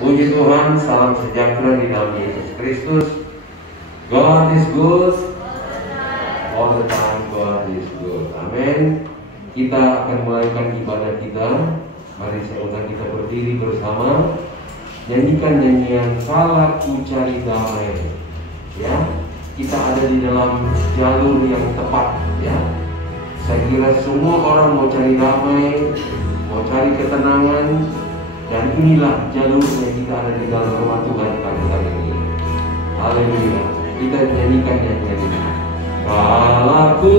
Puji Tuhan, salam sejahtera di dalam Yesus Kristus. God is good all the time. God is good. Amin. Kita akan mulaikan ibadah kita. Mari sekarang kita berdiri bersama, nyanyikan nyanyian Kala Ku Cari Damai. Ya, kita ada di dalam jalur yang tepat. Ya, saya kira semua orang mau cari damai, mau cari ketenangan, dan inilah jalurnya kita ada di dalam rumah Tuhan kali ini. Haleluya. Kita nyanyikan nyanyian ini. Kala ku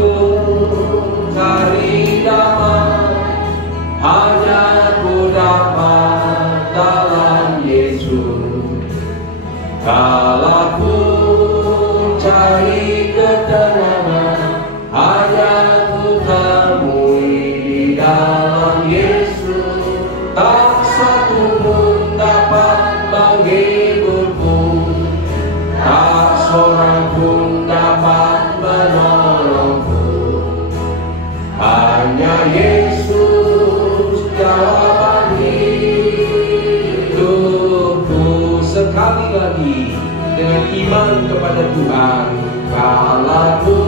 cari damai, hanya ku dapat dalam Yesus. Kala ku cari ketenangan, hanya ku temui di dalam Yesus. Tak satu pun dapat menghiburku, tak seorang pun dapat menolongku. Hanya Yesus jawaban hidupku. Sekali lagi dengan iman kepada Tuhan. Kala ku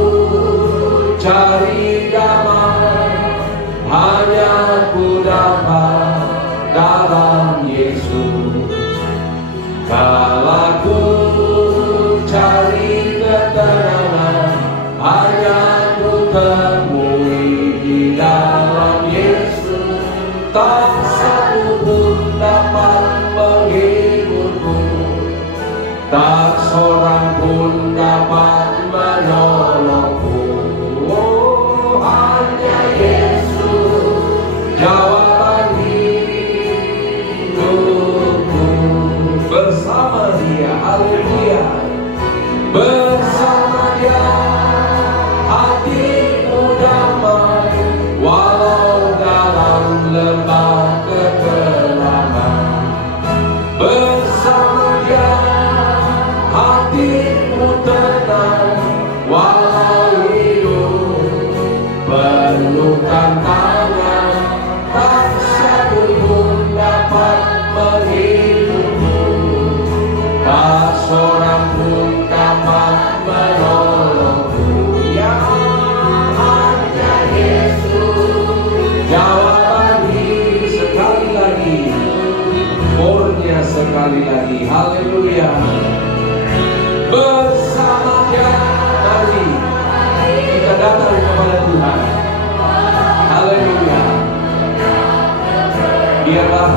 cari damai, hanya ku dapat dalam Yesus. Kala ku cari ketenangan, hanya ku temui di dalam Yesus. Tak satu pun dapat menghiburku, tak seorang pun dapat menolongku. Oh, hanya Yesus jawaban hidupku. Bersama Dia, haleluya. Bersama Dia hatiku damai, walau dalam lembah kekelaman. Bersama Dia hatiku tenang, walau hidup penuh tantangan. Tak satu pun dapat menghidupku, tak seorang pun dapat menolongku. Ya, hanya Yesus jawaban hidup. Sekali lagi, murnya sekali lagi, haleluya. Bersama Dia, mari kita datang kepada Tuhan. Haleluya. Biarlah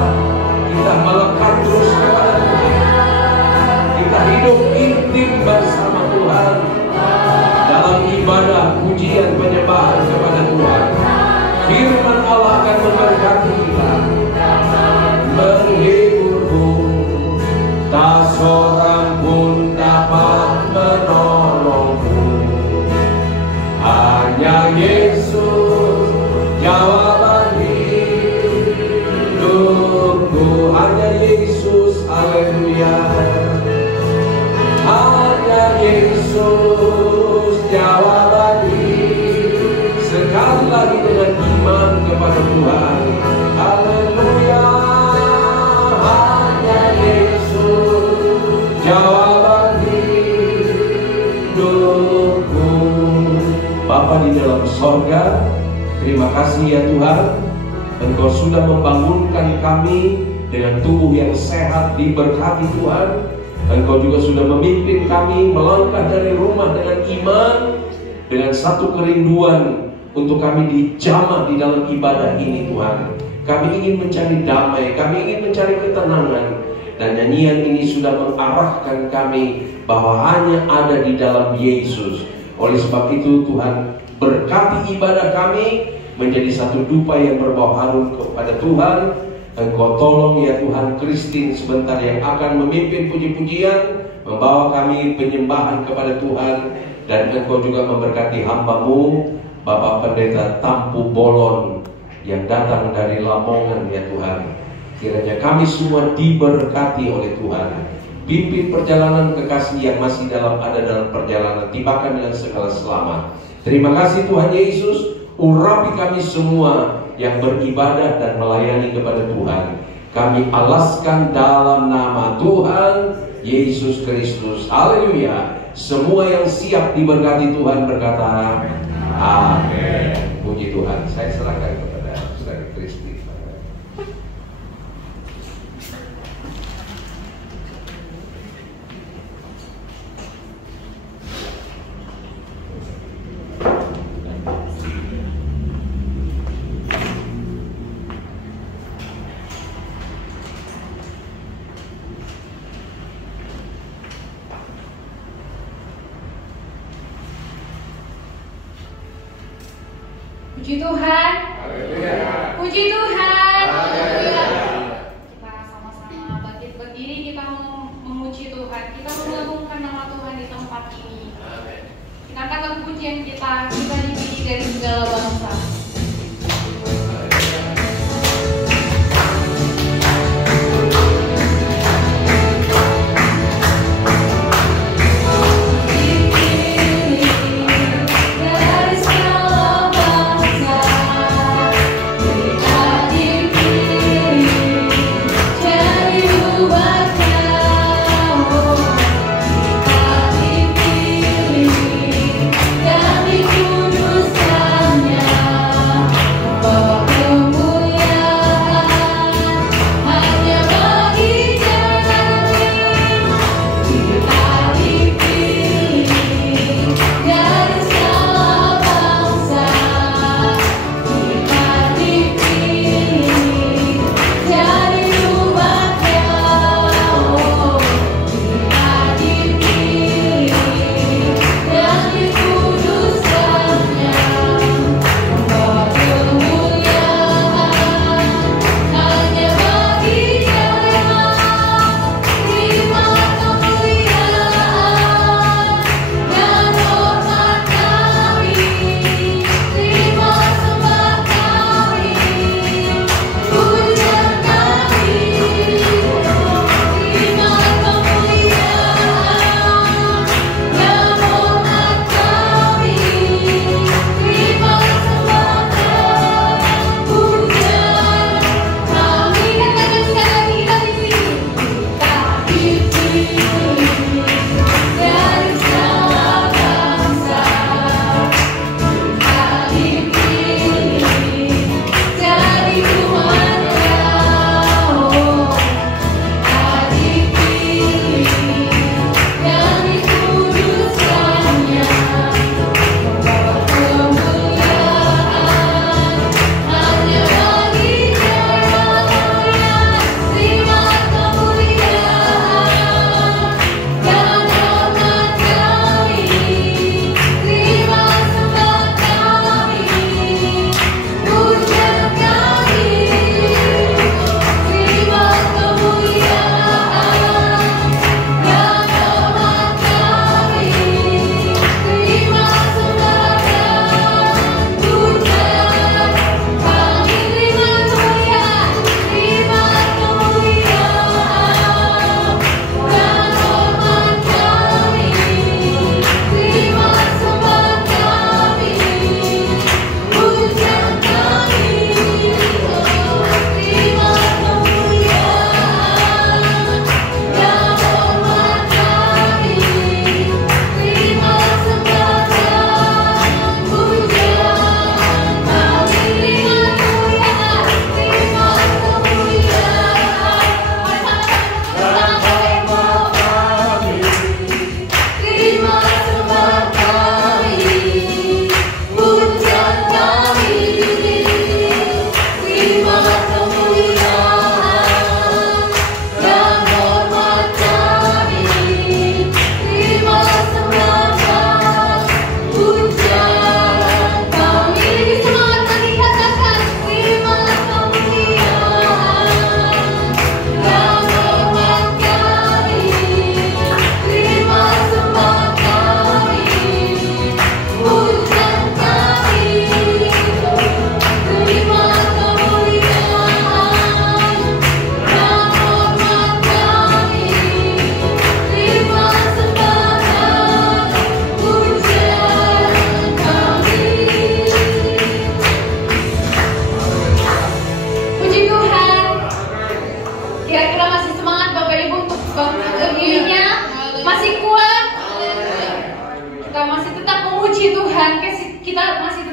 kita melekat terus kepada Tuhan. Kita hidup intim bersama Tuhan dalam ibadah, pujian, penyembahan kepada Tuhan. Firman Allah akan memberkati kita, menghiburku, tak seorang pun dapat menolongku. Hanya Yesus jawaban hidupku. Hanya Yesus, haleluya. Hanya Yesus jawaban hidup. Sekali lagi dengan iman kepada Tuhan, haleluya. Hanya Yesus jawaban hidupku. Bapa di dalam sorga, terima kasih ya Tuhan, Engkau sudah membangunkan kami dengan tubuh yang sehat, diberkati Tuhan. Engkau juga sudah memimpin kami melangkah dari rumah dengan iman, dengan satu kerinduan untuk kami dijamah di dalam ibadah ini Tuhan. Kami ingin mencari damai, kami ingin mencari ketenangan, dan nyanyian ini sudah mengarahkan kami bahwa hanya ada di dalam Yesus. Oleh sebab itu Tuhan, berkati ibadah kami menjadi satu dupa yang berbau harum kepada Tuhan. Engkau tolong ya Tuhan Kristin sebentar yang akan memimpin puji-pujian, membawa kami penyembahan kepada Tuhan. Dan Engkau juga memberkati hamba-Mu Bapak Pendeta Tampu Bolon yang datang dari Lamongan ya Tuhan. Kiranya kami semua diberkati oleh Tuhan. Pimpin perjalanan kekasih yang masih ada dalam perjalanan, tibakan dengan segala selamat. Terima kasih Tuhan Yesus. Urapi kami semua yang beribadah dan melayani kepada Tuhan. kami alaskan dalam nama Tuhan Yesus Kristus. Haleluya. Semua yang siap diberkati Tuhan berkata amin. Puji Tuhan. Saya serahkan kepada Saudara Kristi. Puji Tuhan. Puji Tuhan. Kita sama-sama bangkit berdiri, kita mau memuji Tuhan. Kita mengagungkan nama Tuhan di tempat ini. Kita katakan pujian kita dipuji dari segala bangsa. Dan dikuduskannya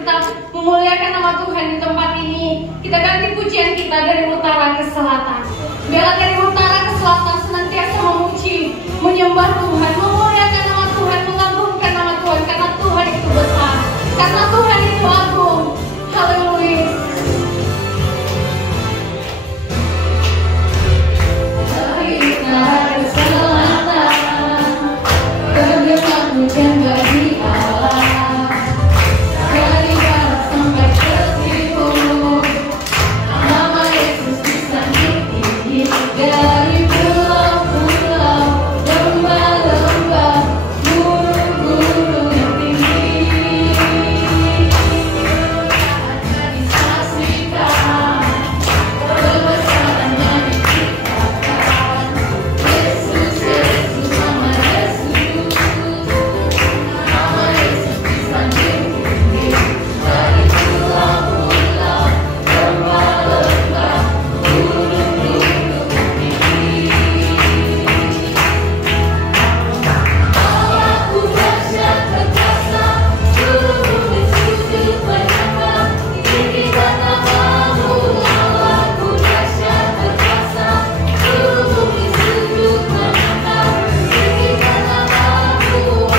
tetap memuliakan nama Tuhan di tempat ini. Kita ganti pujian kita dari utara ke selatan. Biarlah dari utara ke selatan senantiasa memuji, menyembah Tuhan, memuliakan nama Tuhan, mengagungkan nama Tuhan, karena Tuhan itu besar, karena Tuhan itu agung. Haleluya. Dari utara ke selatan, bergema hujan bagi Allah. Dari barat sampai ke timur, nama Yesus disambut tinggi. Dari pulau-pulau, lembah-lembah, gunung-gunung yang tinggi, kebesarannya disaksikan, kebesarannya diceritakan. Yesus, Yesus, nama Yesus, nama Yesus disambut tinggi. Dari pulau-pulau, lembah-lembah, gunung-gunung yang tinggi. Allahku dahsyat perkasa, seluruh bumi sujud menyembah, tinggikan nama-Mu. Allahku dahsyat perkasa, seluruh bumi sujud menyembah, tinggikan nama-Mu.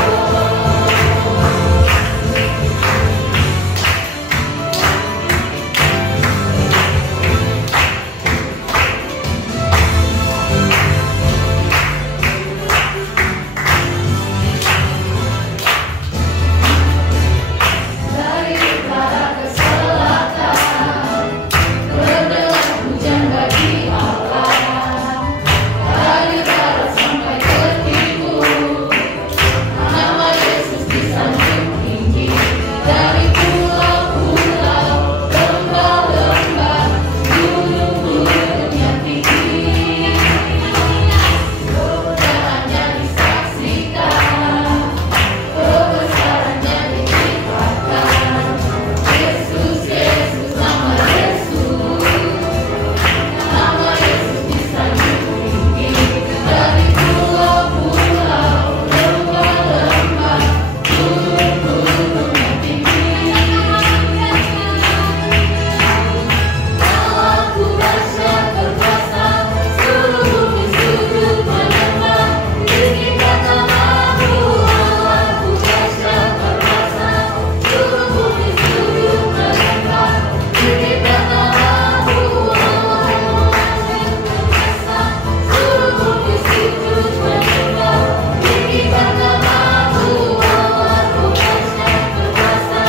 Dari utara ke selatan, berdelah hujan bagi Allah. Dari barat sampai ke timur, nama Yesus disambut tinggi. Dari pulau-pulau, lembah-lembah, gunung-gunung yang tinggi, kebesarannya disaksikan, kebesarannya diceritakan. Yesus, Yesus, nama Yesus, nama Yesus disambut tinggi. Dari pulau-pulau, lembah-lembah, gunung-gunung yang tinggi. Allahku dahsyat perkasa, seluruh bumi sujud menyembah, tinggikan nama-Mu. Allahku dahsyat perkasa, seluruh bumi sujud menyembah, tinggikan nama-Mu. Allahku dahsyat perkasa, seluruh bumi sujud menyembah, tinggikan nama-Mu. Allahku dahsyat perkasa,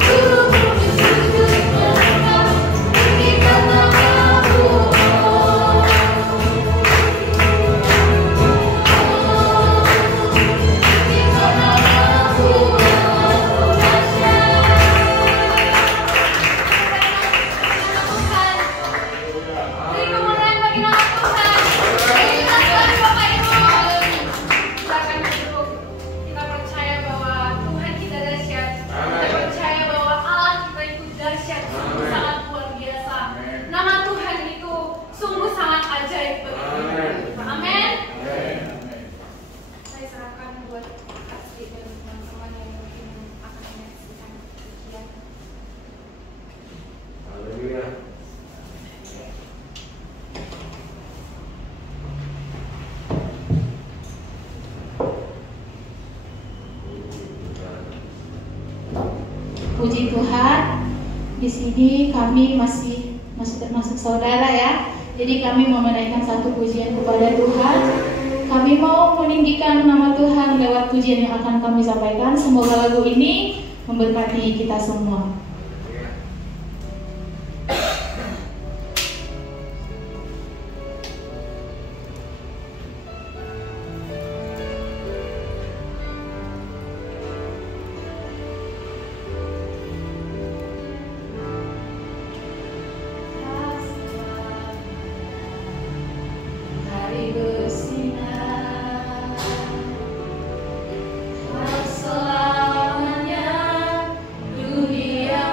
seluruh bumi sujud menyembah, tinggikan nama-Mu. Beri kemuliaan bagi nama Tuhan. Kita selalu Bapak Ibu. Silakan duduk. Kita percaya bahwa Tuhan kita dahsyat. Kita percaya bahwa Allah kita itu dahsyat, sungguh sangat luar biasa. Nama Tuhan itu sungguh sangat ajaib bagi kita. Amin. Saya serahkan buat Kak dan teman-teman yang mungkin akan menyaksikan pujian. Haleluya. Puji Tuhan, di sini kami masih termasuk saudara ya. Jadi kami mau menaikkan satu pujian kepada Tuhan. Kami mau meninggikan nama Tuhan lewat pujian yang akan kami sampaikan. Semoga lagu ini memberkati kita semua. Hari bersinar, selamanya dunia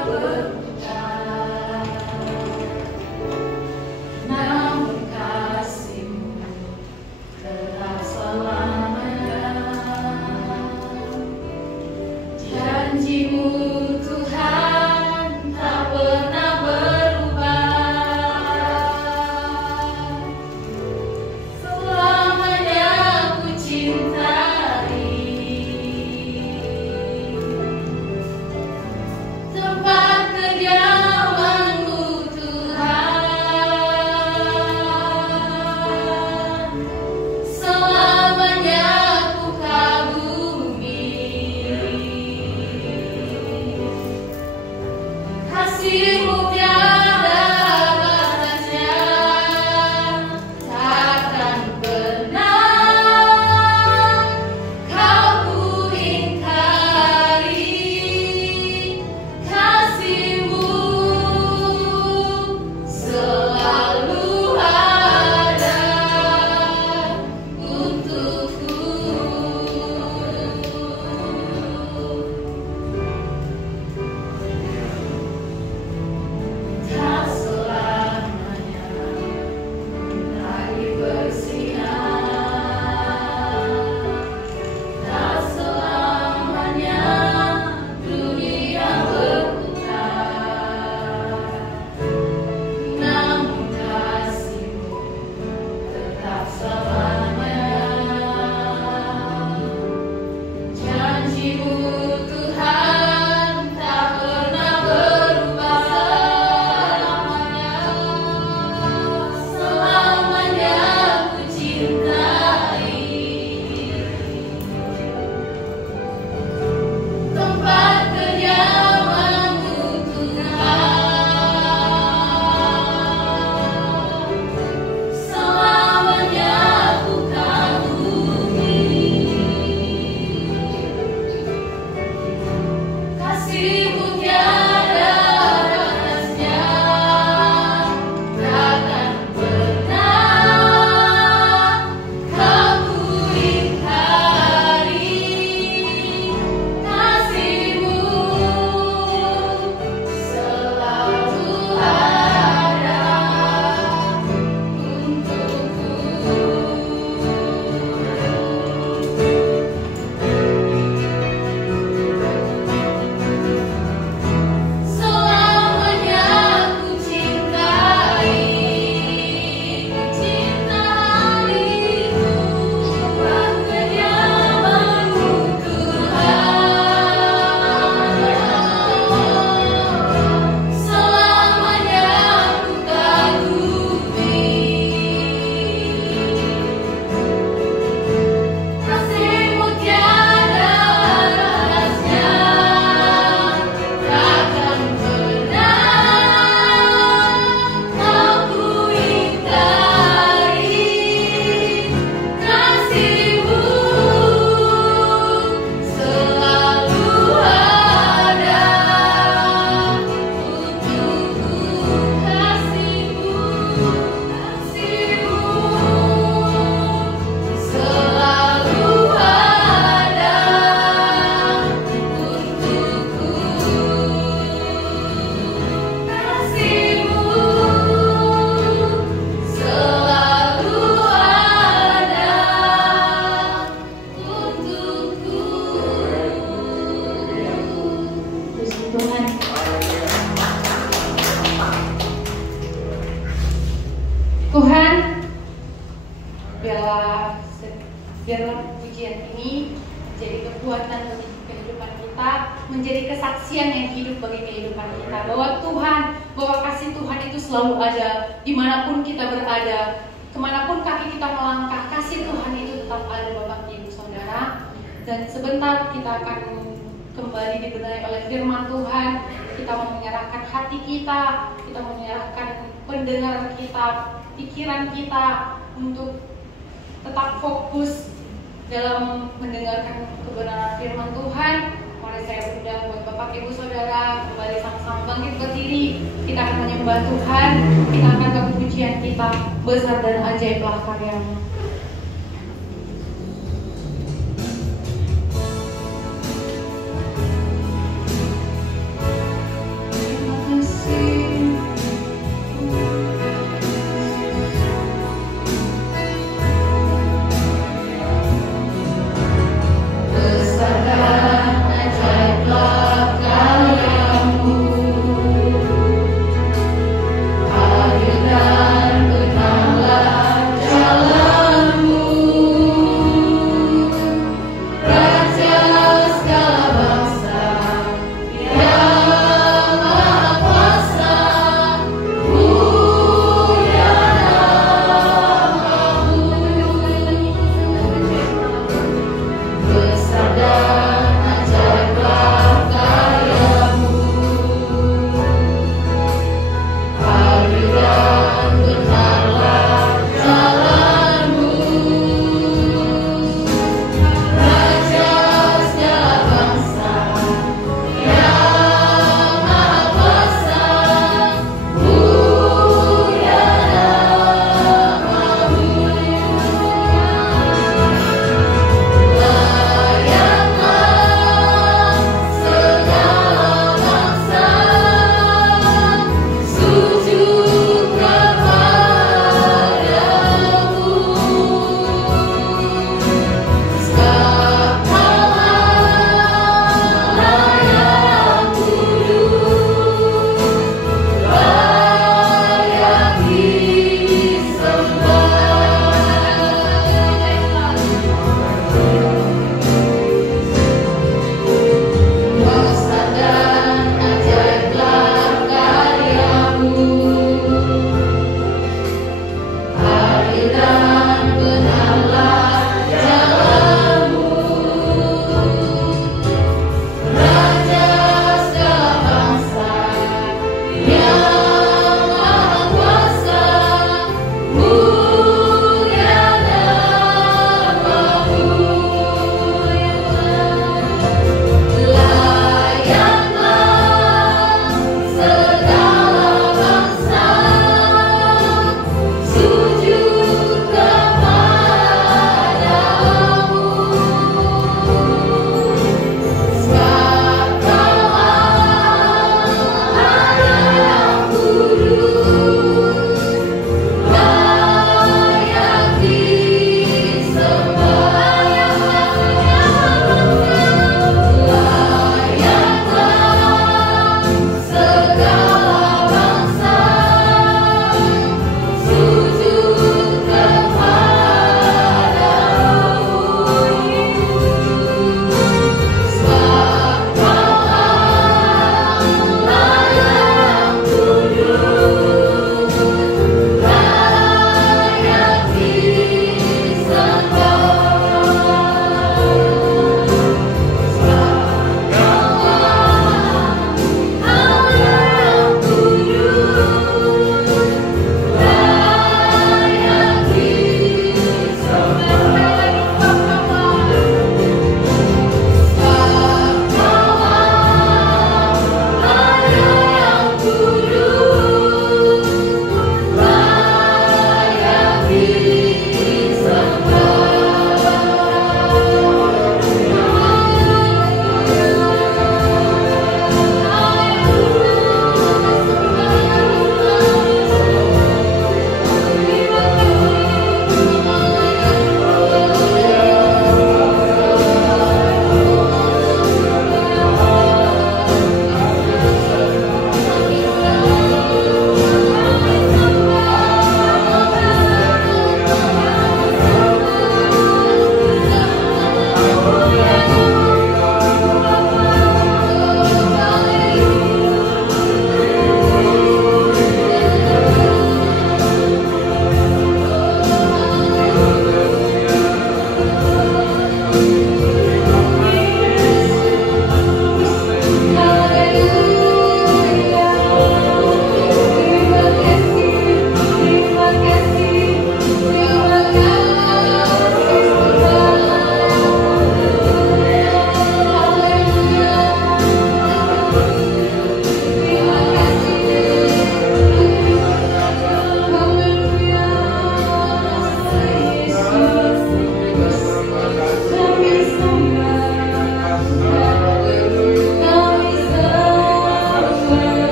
biarlah pujian ini menjadi kekuatan bagi kehidupan kita, menjadi kesaksian yang hidup bagi kehidupan kita, bahwa Tuhan, bahwa kasih Tuhan itu selalu ada dimanapun kita berada, kemanapun kaki kita melangkah, kasih Tuhan itu tetap ada Bapak Ibu Saudara. Dan sebentar kita akan kembali dibenahi oleh firman Tuhan. Kita mau menyerahkan hati kita, kita mau menyerahkan pendengar kita, pikiran kita untuk tetap fokus dalam mendengarkan kebenaran firman Tuhan. Mari saya undang buat Bapak Ibu Saudara kembali sama-sama bangkit berdiri. Kita akan menyembah Tuhan, kita akan ke pujian kita, besar dan ajaiblah karya-Mu. Jalan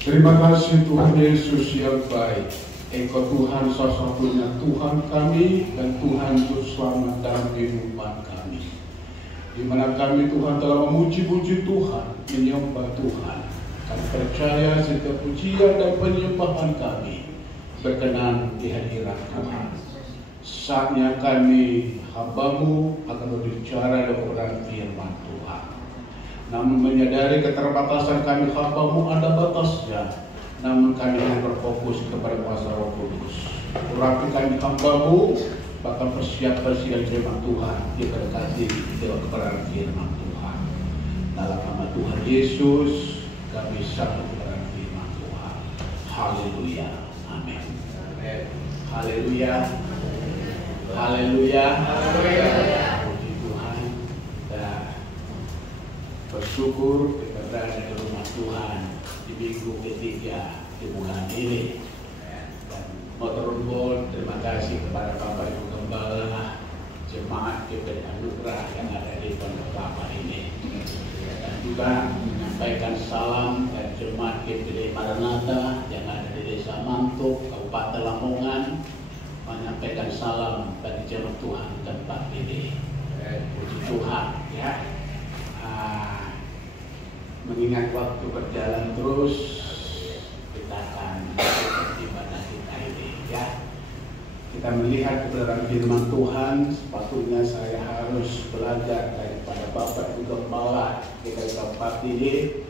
Terima kasih Tuhan Yesus yang baik. Engkau Tuhan satu-satunya Tuhan kami dan Tuhan Juru Selamat dalam kehidupan kami. Di mana kami Tuhan telah memuji-puji Tuhan, menyembah Tuhan. Kami percaya setiap pujian dan penyembahan kami berkenan di hadirat Tuhan. Saatnya kami hamba-Mu akan berbicara dengan firman Tuhan. Namun menyadari keterbatasan kami hamba-Mu ada batasnya. Namun kami akan berfokus kepada kuasa Roh Kudus. Urapi kami hamba-Mu, bahkan persiapkan sidang firman Tuhan diberkati dengan kebenaran firman Tuhan. Dalam nama Tuhan Yesus, kami sambut kebenaran firman Tuhan. Haleluya. Amin. Haleluya. Haleluya. Puji Tuhan. Kita bersyukur kita berada di rumah Tuhan di minggu ketiga di bulan ini. Dan motorun terima kasih kepada Bapak Ibu Gembala, jemaat GPD Anugerah yang ada di Pondok Kelapa ini. Dan juga menyampaikan salam dari jemaat GPD Maranatha yang ada di Desa Mantuk, Kabupaten Lamongan. Menyampaikan salam bagi jemaat Tuhan tempat ini. Puji Tuhan ya. Mengingat waktu berjalan terus, kita akan ibadah kita ini ya. Kita melihat kebenaran firman Tuhan, sepatutnya saya harus belajar daripada Bapak Ibu Gembala di tempat ini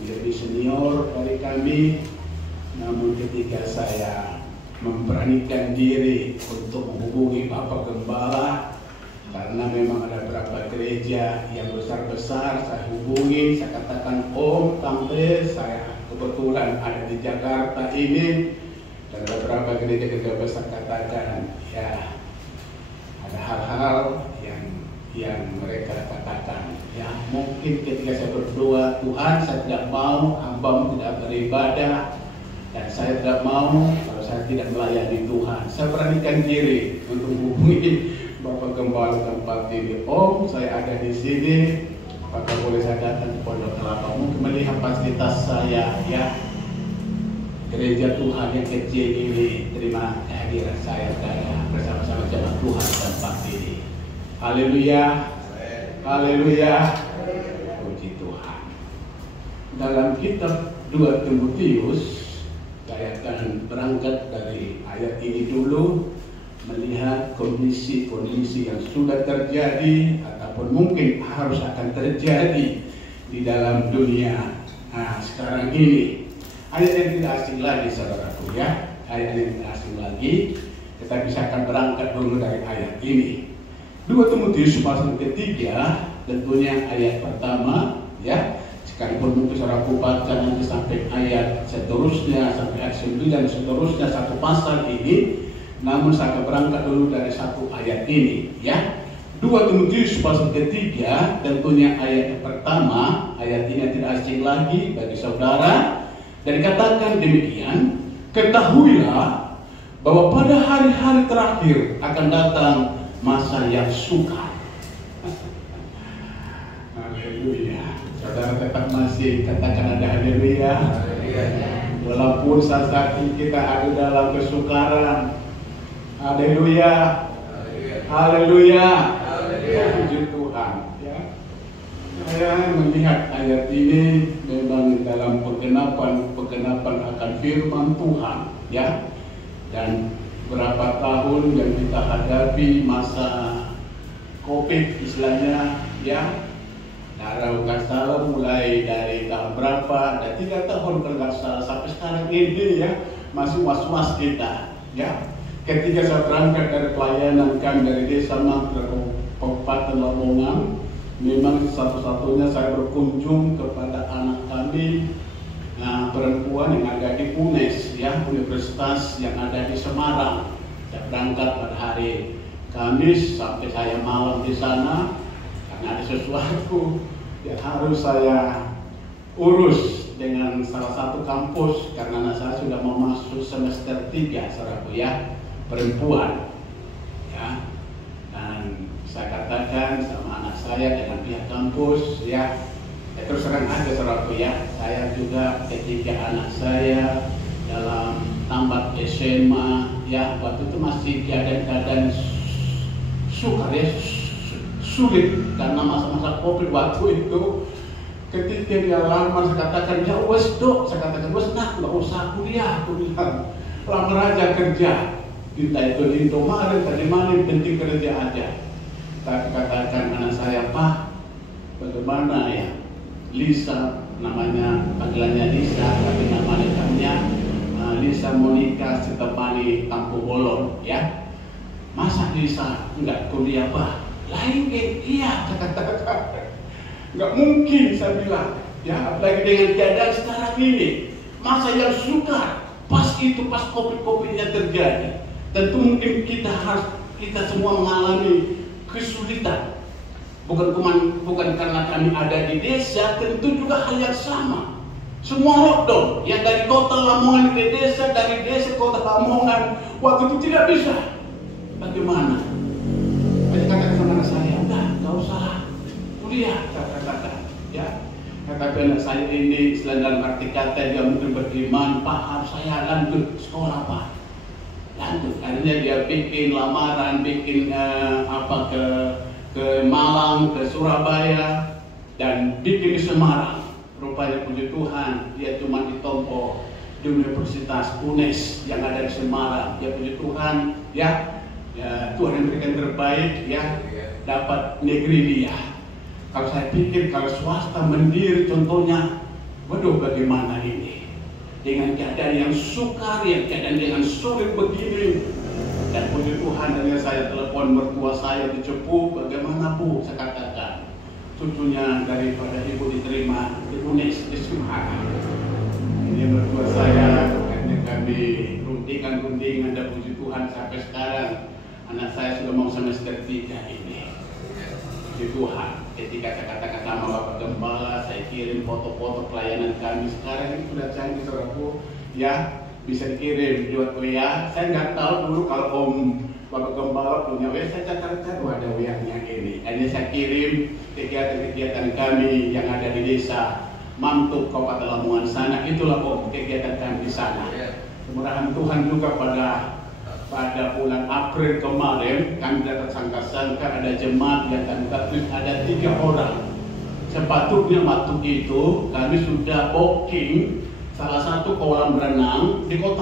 yang lebih senior dari kami. Namun ketika saya memberanikan diri untuk menghubungi Bapak Gembala, karena memang ada beberapa gereja yang besar-besar saya hubungi, saya katakan, Om, Tante, saya kebetulan ada di Jakarta ini, dan beberapa gereja-gereja besar katakan, ya ada hal-hal yang mereka katakan, ya mungkin ketika saya berdoa, Tuhan saya tidak mau hamba-Mu tidak beribadah, dan saya tidak mau kalau saya tidak melayani Tuhan. Saya beranikan diri untuk menghubungi Bapak Gembala tempat ini. Om, saya ada di sini. Apakah boleh saya datang ke Pondok Kelapa mungkin melihat fasilitas saya ya. Gereja Tuhan yang kecil ini, terima kehadiran saya bersama-sama jemaat Tuhan tempat ini. Haleluya. Haleluya. Puji Tuhan. Dalam kitab 2 Timotius, saya akan berangkat dari ayat ini dulu, melihat kondisi-kondisi yang sudah terjadi ataupun mungkin harus akan terjadi di dalam dunia sekarang ini. Ayat yang tidak asing lagi saudaraku ya, ayat yang tidak asing lagi. Kita bisa akan berangkat dulu dari ayat ini. 2 Timotius pasal ketiga, tentunya ayat pertama ya. Sekalipun mungkin saudaraku baca nanti sampai ayat seterusnya, sampai ayat 9 dan seterusnya satu pasal ini. Namun saya akan berangkat dulu dari satu ayat ini ya. 2 Timotius pasal ketiga, tentunya ayat yang pertama. Ayat ini tidak asing lagi bagi saudara. Dan dikatakan demikian, ketahuilah bahwa pada hari-hari terakhir akan datang masa yang sukar. Haleluya. Saudara tetap masih katakan ada haleluya. Walaupun saat ini kita ada dalam kesukaran. Haleluya. Haleluya. Puji Tuhan ya. Saya melihat ayat ini memang dalam penggenapan akan firman Tuhan ya. Dan berapa tahun yang kita hadapi masa Covid istilahnya ya. Kalau nggak salah mulai dari tahun berapa, ada 3 tahun kalau nggak salah sampai sekarang ini ya masih was-was kita ya. Ketika saya berangkat dari pelayanan kami dari Desa Mantuk, Kabupaten Lamongan, memang satu-satunya saya berkunjung kepada anak kami perempuan yang ada di UNES ya, universitas yang ada di Semarang. Saya berangkat pada hari Kamis sampai saya malam di sana karena ada sesuatu yang harus saya urus dengan salah satu kampus karena anak saya sudah mau masuk semester 3 saudaraku ya, perempuan ya. Dan saya katakan sama anak saya dengan pihak kampus ya, Terus terang aja saudaraku ya, saya juga ketika anak saya dalam tamat SMA ya, waktu itu masih keadaan sukar ya, sulit karena masa-masa COVID waktu itu. Ketika dia lamar, saya katakan, ya wes dok, saya katakan, wes nak, nggak usah kuliah, aku bilang, lamar aja kerja. Kita itu di Indomaret, tadi mana penting kerja aja. Tapi katakan anak saya, Pak, bagaimana ya? Lisa, namanya panggilannya Lisa, tapi nama lengkapnya Lisa Monica Sitapani Tampu Bolon, ya. Masa Lisa nggak kuliah, Pak? Lain iya, saya katakan. Nggak mungkin, saya bilang, ya, apalagi dengan keadaan sekarang ini. Masa yang sukar, pas COVID-nya terjadi. Tentu mungkin kita semua mengalami kesulitan. Bukan karena kami ada di desa, tentu juga hal yang sama. Semua lockdown, yang dari kota Lamongan ke desa, dari desa ke kota Lamongan, waktu itu tidak bisa. Bagaimana? Saya katakan sama anak saya, udah, nggak usah kuliah, kata-kata, ya. Kata anak saya ini, selain dalam arti kata dia mungkin beriman, paham, saya lanjut sekolah, Pak. Lanjut, akhirnya dia bikin lamaran, bikin ke Malang, ke Surabaya, dan bikin di Semarang. Rupanya puji Tuhan, dia cuma ditompo di Universitas UNES yang ada di Semarang. Dia puji Tuhan, ya Tuhan yang berikan terbaik, ya, dapat negeri dia. Kalau saya pikir kalau swasta mandiri contohnya, waduh bagaimana ini? Dengan keadaan yang sukar, keadaan yang sulit begini. Dan puji Tuhan, akhirnya saya telepon mertua saya di Cepu, bagaimana Bu? Saya katakan, cucunya daripada ibu diterima di UNES di Semarang. Ini mertua saya, akhirnya kami rundingan dan puji Tuhan sampai sekarang anak saya sudah mau semester 3 ini. Puji Tuhan, ketika saya katakan sama Bapak Gembala, saya kirim foto-foto pelayanan kami sekarang ini sudah canggih saudaraku, ya, bisa dikirim lewat WA. Saya nggak tahu dulu kalau Om Bapak Gembala punya WA, saya catat ada WA-nya ini. Ini saya kirim kegiatan-kegiatan kami yang ada di desa Mantuk, Kabupaten Lamongan sana. Itulah Om kegiatan kami di sana. Kemurahan Tuhan juga pada bulan April kemarin kami dapat sangka-sangka ada jemaat yang kami tulis ada 3 orang. Sepatutnya waktu itu kami sudah booking salah satu kolam renang di Kota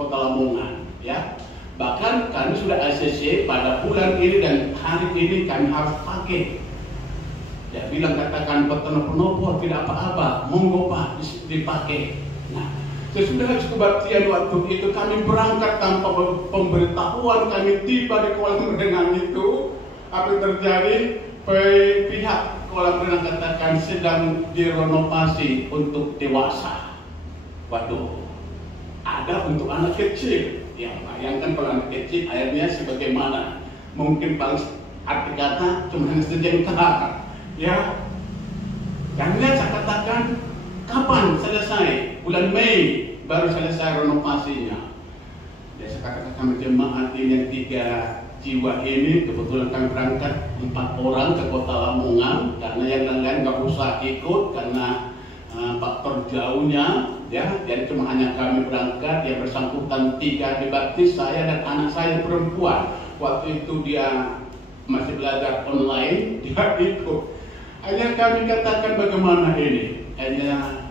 Lamongan, ya. Bahkan kami sudah ACC pada bulan ini dan hari ini kami harus pakai. Dia bilang katakan penopo tidak apa-apa, monggo Pak dipakai. Nah, sesudah kebaktian waktu itu kami berangkat tanpa pemberitahuan, kami tiba di kolam renang itu. Apa yang terjadi? Pihak kolam renang katakan sedang direnovasi untuk dewasa. Waduh, ada untuk anak kecil. Ya, bayangkan kalau anak kecil airnya sebagaimana? Mungkin paling arti kata cuma sejengkal. Ya, yang saya katakan kapan selesai? Bulan Mei baru selesai renovasinya. Ya, saya katakan kami jemaat ini yang 3 jiwa ini kebetulan kami berangkat 4 orang ke Kota Lamongan karena yang lain nggak usah ikut karena faktor jauhnya, ya. Jadi cuma hanya kami berangkat. Yang bersangkutan 3 dibaptis, saya dan anak saya perempuan. Waktu itu dia masih belajar online, dia ikut. Hanya kami katakan bagaimana ini? Hanya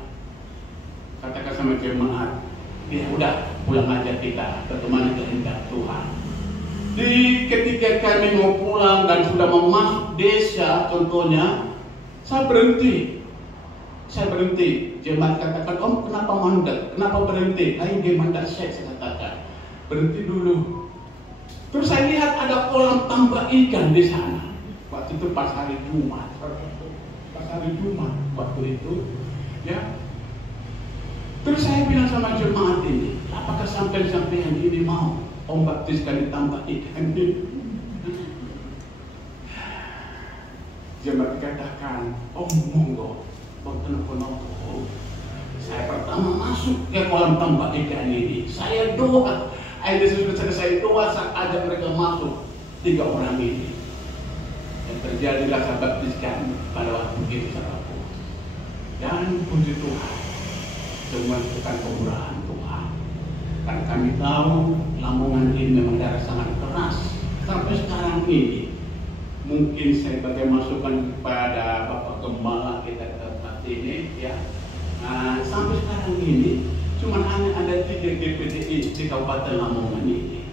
katakan sama jemaat, ya udah pulang aja kita ke kemana kehendak Tuhan. Ketika kami mau pulang dan sudah memasuk desa contohnya, saya berhenti. Jemaat katakan, Om kenapa mandek? Kenapa berhenti? Lain dia mandek saya katakan, berhenti dulu. Terus saya lihat ada kolam tambak ikan di sana. Waktu itu pas hari Jumat waktu itu, ya. Terus saya bilang sama jemaat ini, apakah sampai-sampai ini mau Om baptiskan di tambak ikan ini? Jemaat katakan, Om monggo, penopo. Saya pertama masuk ke kolam tambak ikan ini, saya doa. Akhirnya sudah selesai doa, saya ajak mereka masuk 3 orang ini. Dan terjadilah saya baptiskan pada waktu itu, saudaraku. Dan puji Tuhan, semua bukan kemurahan Tuhan. Karena kami tahu Lamongan ini memang daerah sangat keras. Sampai sekarang ini, mungkin saya bagi masukan kepada Bapak Gembala kita ke tempat ini, ya. Nah, sampai sekarang ini, cuma hanya ada 3 GPDI di Kabupaten Lamongan ini.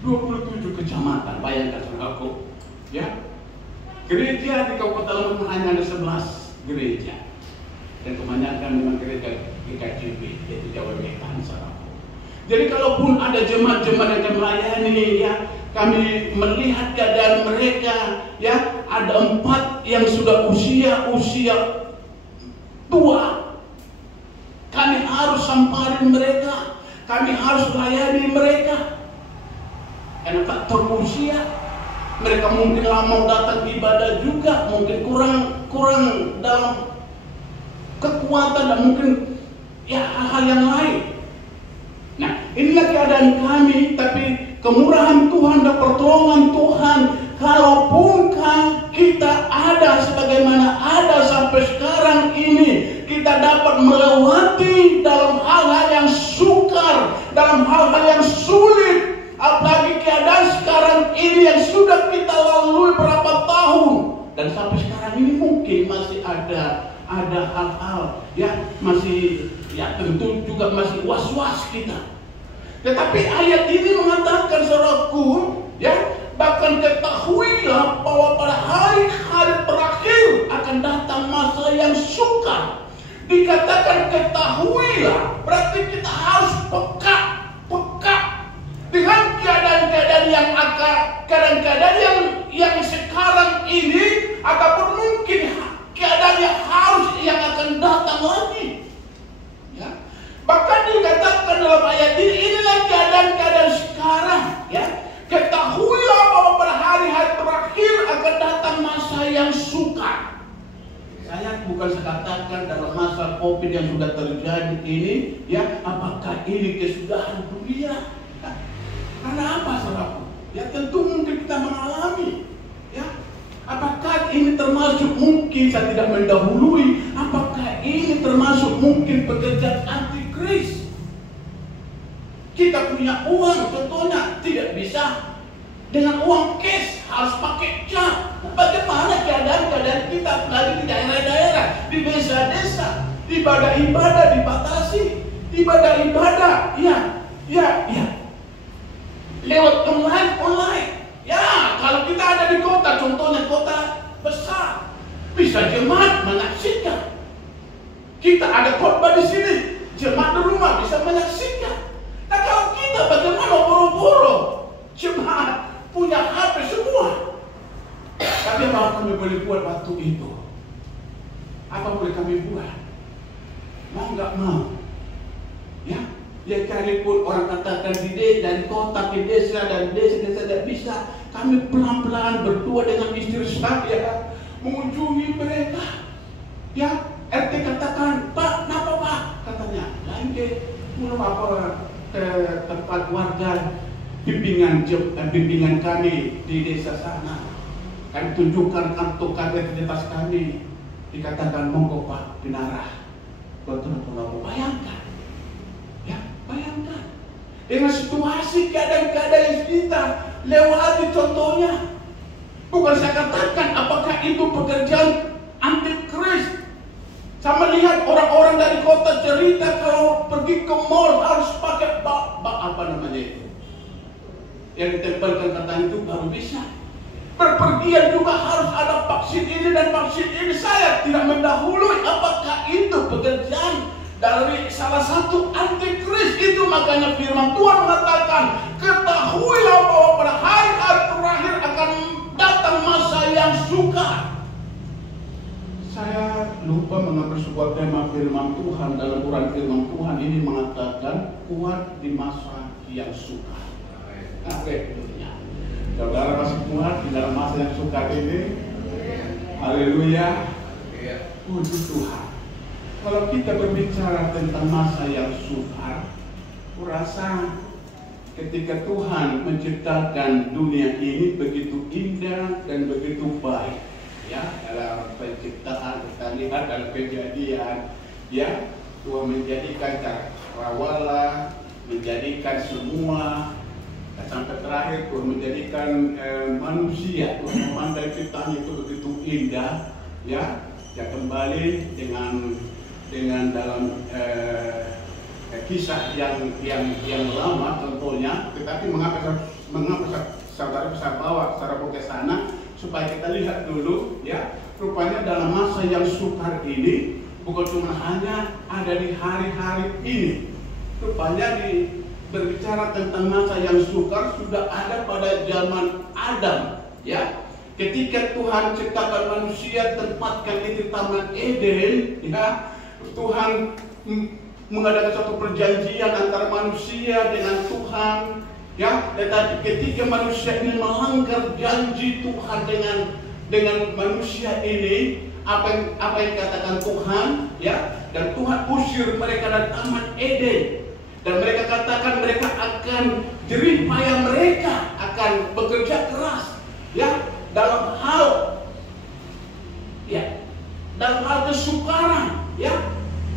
27 kecamatan, bayangkan saudaraku, ya. Gereja di Kabupaten Lamongan hanya ada 11 gereja. Dan kebanyakan memang gereja GKJB, yaitu Jawa Wetan, saudaraku. Jadi kalaupun ada jemaat-jemaat yang kami layani, ya, kami melihat keadaan mereka, ya, ada 4 yang sudah usia tua. Kami harus samparin mereka, kami harus layani mereka. Karena faktor usia, mereka mungkin lama datang ibadah juga, mungkin kurang dalam kekuatan dan mungkin ya hal-hal yang lain. Nah, inilah keadaan kami, tapi kemurahan Tuhan dan pertolongan Tuhan, kalaupun kita ada sebagaimana ada sampai sekarang ini, kita dapat melewati dalam hal-hal yang sukar, dalam hal-hal yang sulit, apalagi keadaan sekarang ini yang sudah kita lalui berapa tahun, dan sampai sekarang ini mungkin masih ada hal-hal ya masih ya tentu juga masih was-was kita. Tetapi ayat ini mengatakan, saudaraku, ya, bahkan ketahuilah bahwa pada hari-hari terakhir akan datang masa yang sukar. Dikatakan ketahuilah, berarti kita harus peka dengan keadaan-keadaan yang kadang-kadang yang sekarang ini ataupun mungkin keadaan yang akan datang lagi. Ya. Bahkan dikatakan dalam ayat ini, inilah keadaan-keadaan sekarang. Ya. Ketahuilah bahwa pada hari-hari terakhir akan datang masa yang sukar. Saya bukan sekatakan dalam masa COVID yang sudah terjadi ini, ya, apakah ini kesudahan dunia? Karena apa, saudaraku? Ya tentu mungkin kita mengalami. Ya. Apakah ini termasuk mungkin, saya tidak mendahului, apakah ini termasuk mungkin pekerjaan antikris? Kita punya uang, contohnya tidak bisa dengan uang cash, harus pakai cap. Bagaimana keadaan kita lagi di daerah-daerah, di desa-desa, ibadah-ibadah dibatasi, ibadah-ibadah, ya, lewat online. Ya, kalau kita ada di kota, contohnya kota besar, bisa jemaat menyaksikan. Kita ada khotbah di sini, jemaat di rumah bisa menyaksikan. Nah, kalau kita bagaimana boro-boro, jemaat punya HP semua. Tapi apa kami boleh buat waktu itu? Apa boleh kami buat? Mau nggak mau? Ya. Ya, sekalipun orang katakan dari kota ke desa dan desa tidak bisa, kami pelan-pelan berdua dengan istri saya mengunjungi mereka. Ya, RT katakan, Pak, kenapa Pak? Katanya, lain ke tempat warga bimbingan kami di desa sana. Kami tunjukkan kartu identitas kami. Dikatakan, monggo Pak, pinarah. Betul-betul bayangkan. Bayangkan dengan situasi keadaan-keadaan yang kita lewati, contohnya, bukan saya katakan apakah itu pekerjaan antikris. Saya melihat orang-orang dari kota cerita kalau pergi ke mall harus pakai apa namanya itu yang ditempelkan katanya itu baru bisa. Berpergian juga harus ada vaksin ini dan vaksin ini. Saya tidak mendahului apakah itu pekerjaan dari salah satu antikris itu. Makanya firman Tuhan mengatakan, ketahuilah bahwa pada hari-hari terakhir akan datang masa yang sukar. Saya lupa mengambil sebuah tema firman Tuhan. Dalam Quran firman Tuhan ini mengatakan kuat di masa yang sukar. Apa itu? Saudara masih kuat di dalam masa yang sukar ini? Haleluya. Puji Tuhan. Kalau kita berbicara tentang masa yang sukar, kurasa ketika Tuhan menciptakan dunia ini begitu indah dan begitu baik, ya, dalam penciptaan kita lihat dalam Kejadian, ya, Tuhan menjadikan cakrawala, menjadikan semua, sampai terakhir Tuhan menjadikan manusia. Tuhan memandang ciptaan itu begitu indah, ya, kembali dengan dalam kisah yang lama tentunya, tetapi mengapa saudara bisa bawa saudara ke sana supaya kita lihat dulu, ya, rupanya dalam masa yang sukar ini bukan cuma hanya ada di hari-hari ini, rupanya berbicara tentang masa yang sukar sudah ada pada zaman Adam, ya, ketika Tuhan ciptakan manusia, tempatkan di Taman Eden, ya, Tuhan mengadakan suatu perjanjian antara manusia dengan Tuhan, ya. Tetapi ketika manusia ini melanggar janji Tuhan dengan manusia ini, apa yang katakan Tuhan, ya, dan Tuhan usir mereka dari Taman Eden, dan mereka katakan mereka akan jerih payah, mereka akan bekerja keras, ya, dalam hal kesukaran, ya.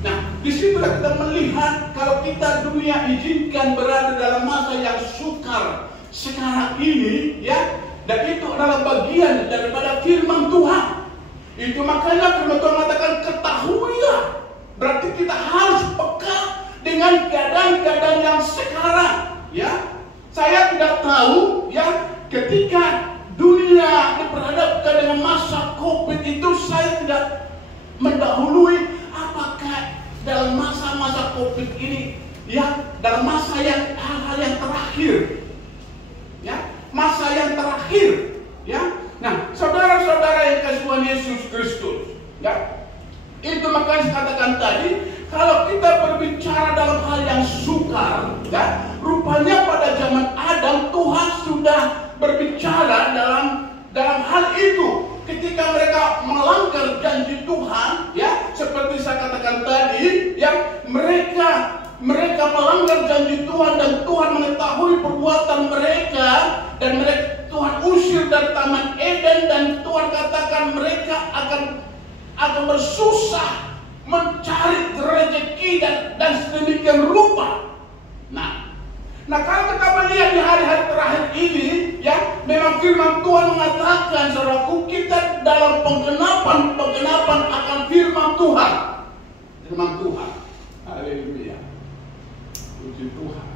Nah, disitulah kita melihat kalau kita dunia izinkan berada dalam masa yang sukar sekarang ini, ya, dan itu adalah bagian daripada firman Tuhan. Itu makanya firman Tuhan mengatakan ketahuilah, berarti kita harus peka dengan keadaan-keadaan yang sekarang, ya. Saya tidak tahu, ya, ketika dunia diperhadapkan dengan masa COVID itu, saya tidak mendahului apakah dalam masa-masa COVID ini, ya, dalam masa yang hal-hal yang terakhir, ya, masa yang terakhir, ya. Nah, saudara-saudara yang kasih Tuhan Yesus Kristus, ya, itu makanya saya katakan tadi, kalau kita berbicara dalam hal yang sukar, ya, rupanya pada zaman Adam Tuhan sudah berbicara dalam hal itu. Ketika mereka melanggar janji Tuhan, ya, seperti saya katakan tadi, ya, mereka melanggar janji Tuhan dan Tuhan mengetahui perbuatan mereka, dan Tuhan usir dari Taman Eden, dan Tuhan katakan mereka akan bersusah mencari rezeki dan sedemikian rupa. Nah, kalau kita melihat di hari-hari terakhir ini, ya, memang firman Tuhan mengatakan, saudaraku, kita dalam penggenapan akan firman Tuhan. Firman Tuhan. Haleluya. Puji Tuhan.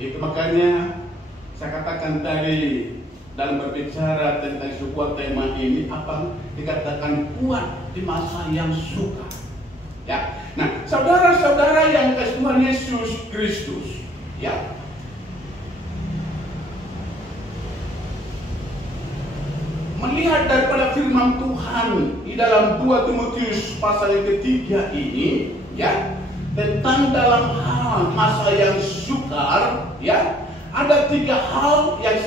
Itu makanya saya katakan tadi dalam berbicara tentang sebuah tema ini, apa dikatakan kuat di masa yang sukar. Ya. Nah, saudara-saudara yang kasih Tuhan Yesus Kristus, ya. Melihat daripada firman Tuhan di dalam 2 Timotius pasal yang ketiga ini, ya, tentang dalam hal masa yang sukar, ya, ada 3 hal yang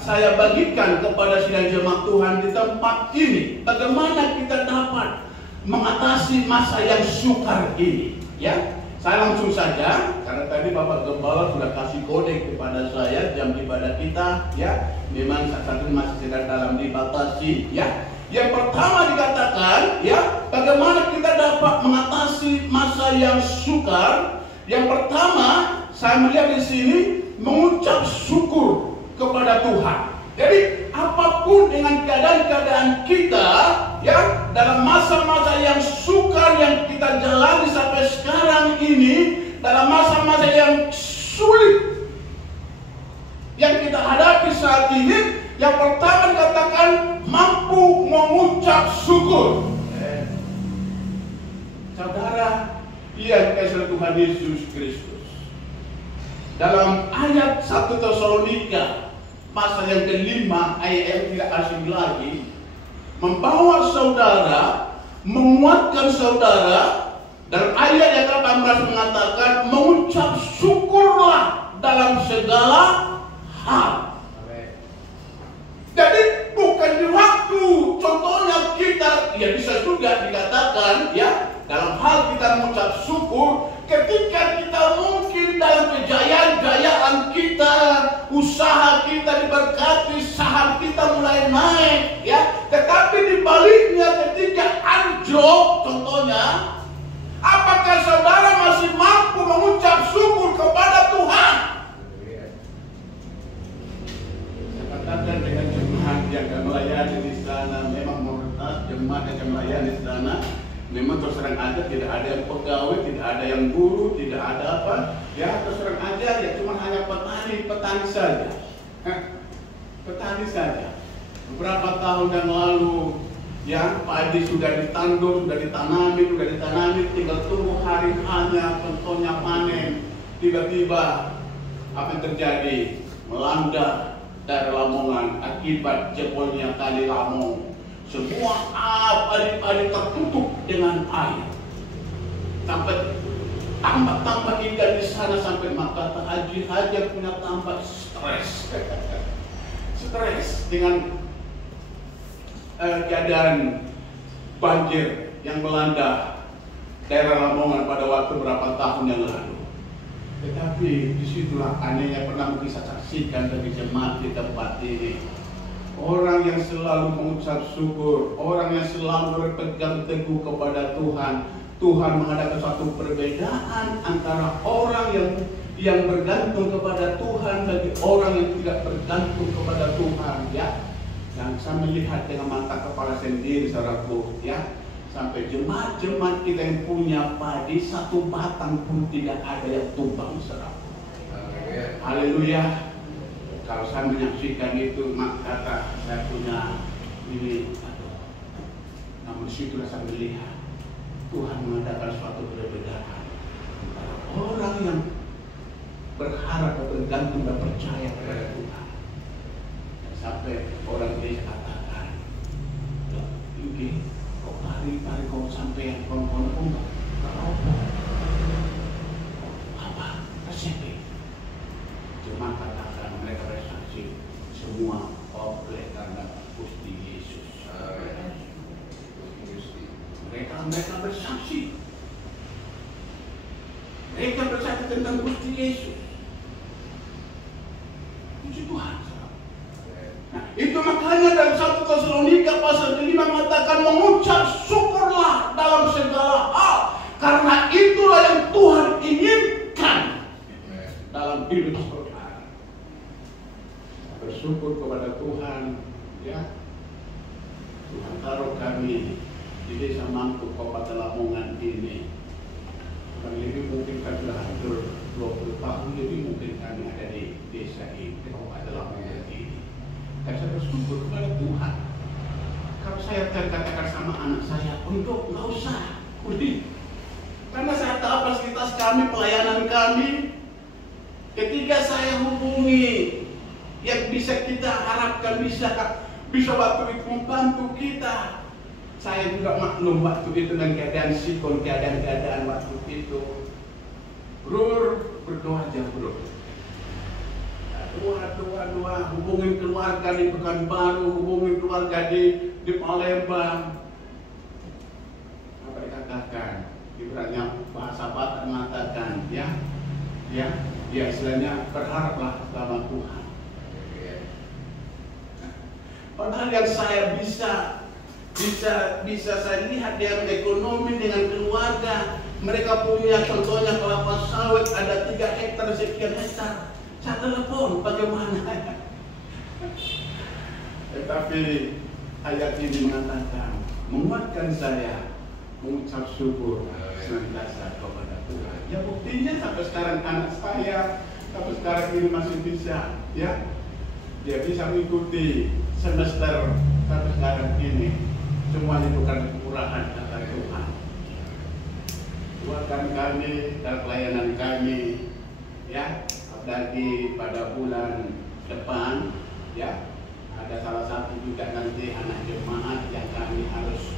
saya bagikan kepada sidang jemaat Tuhan di tempat ini. Bagaimana kita dapat mengatasi masa yang sukar ini, ya. Saya langsung saja, karena tadi Bapak Gembala sudah kasih kode kepada saya jam ibadah kita, ya. Memang saat ini masih sedang dalam dibatasi, ya. Yang pertama dikatakan, ya, bagaimana kita dapat mengatasi masa yang sukar. Yang pertama, saya melihat di sini mengucap syukur kepada Tuhan. Jadi apapun dengan keadaan-keadaan kita, ya, dalam masa-masa yang sukar yang kita jalani sampai sekarang ini, dalam masa-masa yang sulit yang kita hadapi saat ini, yang pertama dikatakan mampu mengucap syukur. Saudara yang dikasihi Tuhan Yesus Kristus, dalam ayat 1 Tesalonika pasal yang kelima, ayat yang tidak asing lagi, membawa saudara, menguatkan saudara. Dan ayat yang ke-18 mengatakan mengucap syukurlah dalam segala hal. Jadi bukan di waktu, contohnya kita, ya bisa juga dikatakan, ya, dalam hal kita mengucap syukur ketika kita mungkin dalam kejayaan memang mayoritas jemaat yang melayani di sana. Memang terus terang aja tidak ada yang pegawai, tidak ada yang guru, tidak ada apa. Ya terus terang aja ya cuma hanya petani saja. Petani saja. Beberapa tahun yang lalu ya padi sudah ditandur, sudah ditanami, tinggal tunggu hari hanya contohnya panen. Tiba-tiba apa yang terjadi? Melanda daerah Lamongan akibat jebolnya kali Lamong. Semua padi-padi tertutup dengan air. Sampai tambah ikan di sana sampai maka Haji punya tambah stres. Stres dengan keadaan banjir yang melanda daerah Lamongan pada waktu beberapa tahun yang lalu. Tetapi disitulah anehnya pernah bisa saksikan dari jemaat di tempat ini. Orang yang selalu mengucap syukur, orang yang selalu berpegang teguh kepada Tuhan. Tuhan mengadakan suatu perbedaan antara orang yang bergantung kepada Tuhan bagi orang yang tidak bergantung kepada Tuhan, ya. Dan saya melihat dengan mata kepala sendiri, saudaraku, ya. Sampai jemaat-jemaat kita yang punya padi satu batang pun tidak ada yang tumbang, saudaraku. Haleluya. Kalau saya menyaksikan itu, kata saya punya ini, namun disitulah saya melihat Tuhan mengadakan suatu perbedaan antara orang yang berharap dan bergantung dan percaya kepada Tuhan. Dan sampai orang desa katakan, ini kok hari-hari kau sampai yang kon-kon apa? Resep. Cuma katakan mereka bersaksi semua oleh karena Gusti Yesus. Mereka bersaksi. Mereka bersaksi tentang Gusti Yesus. Puji Tuhan. Nah, itu makanya dalam 1 Tesalonika pasal 5 mengatakan mengucap syukurlah dalam segala hal, karena itulah yang Tuhan inginkan dalam hidup saudara. Bersyukur kepada Tuhan, ya. Tuhan taruh kami di desa Mangku, Kabupaten Lamongan ini. Dan lebih mungkin kami sudah hampir 20 tahun lebih mungkin kami ada di desa ini, di Kabupaten Lamongan ini. Dan saya bersyukur kepada Tuhan. Kalau saya katakan sama anak saya, untuk nggak usah, karena saya tahu fasilitas kami, pelayanan kami. Ketika saya hubungi yang bisa kita harapkan bisa waktu itu membantu kita. Saya juga maklum waktu itu dengan keadaan waktu itu. Bro, berdoa aja bro. Doa, hubungin keluarga di Pekanbaru, hubungin keluarga di Palembang. Apa dikatakan? Ibaratnya bahasa Batak mengatakan, ya, istilahnya berharaplah sama Tuhan. Padahal yang saya bisa saya lihat dengan ekonomi, dengan keluarga, mereka punya contohnya kelapa sawit ada 3 hektar sekian hektar. Saya telepon bagaimana? Tetapi ayat ini mengatakan menguatkan saya mengucap syukur senantiasa kepada Tuhan. Ya buktinya sampai sekarang anak saya sampai sekarang ini masih bisa, ya. Dia bisa mengikuti semester sampai sekarang ini. Semuanya bukan kemurahan kata Tuhan. Doakan kami dalam pelayanan kami, ya. Apalagi pada bulan depan, ya. Ada salah satu juga nanti anak jemaat yang kami harus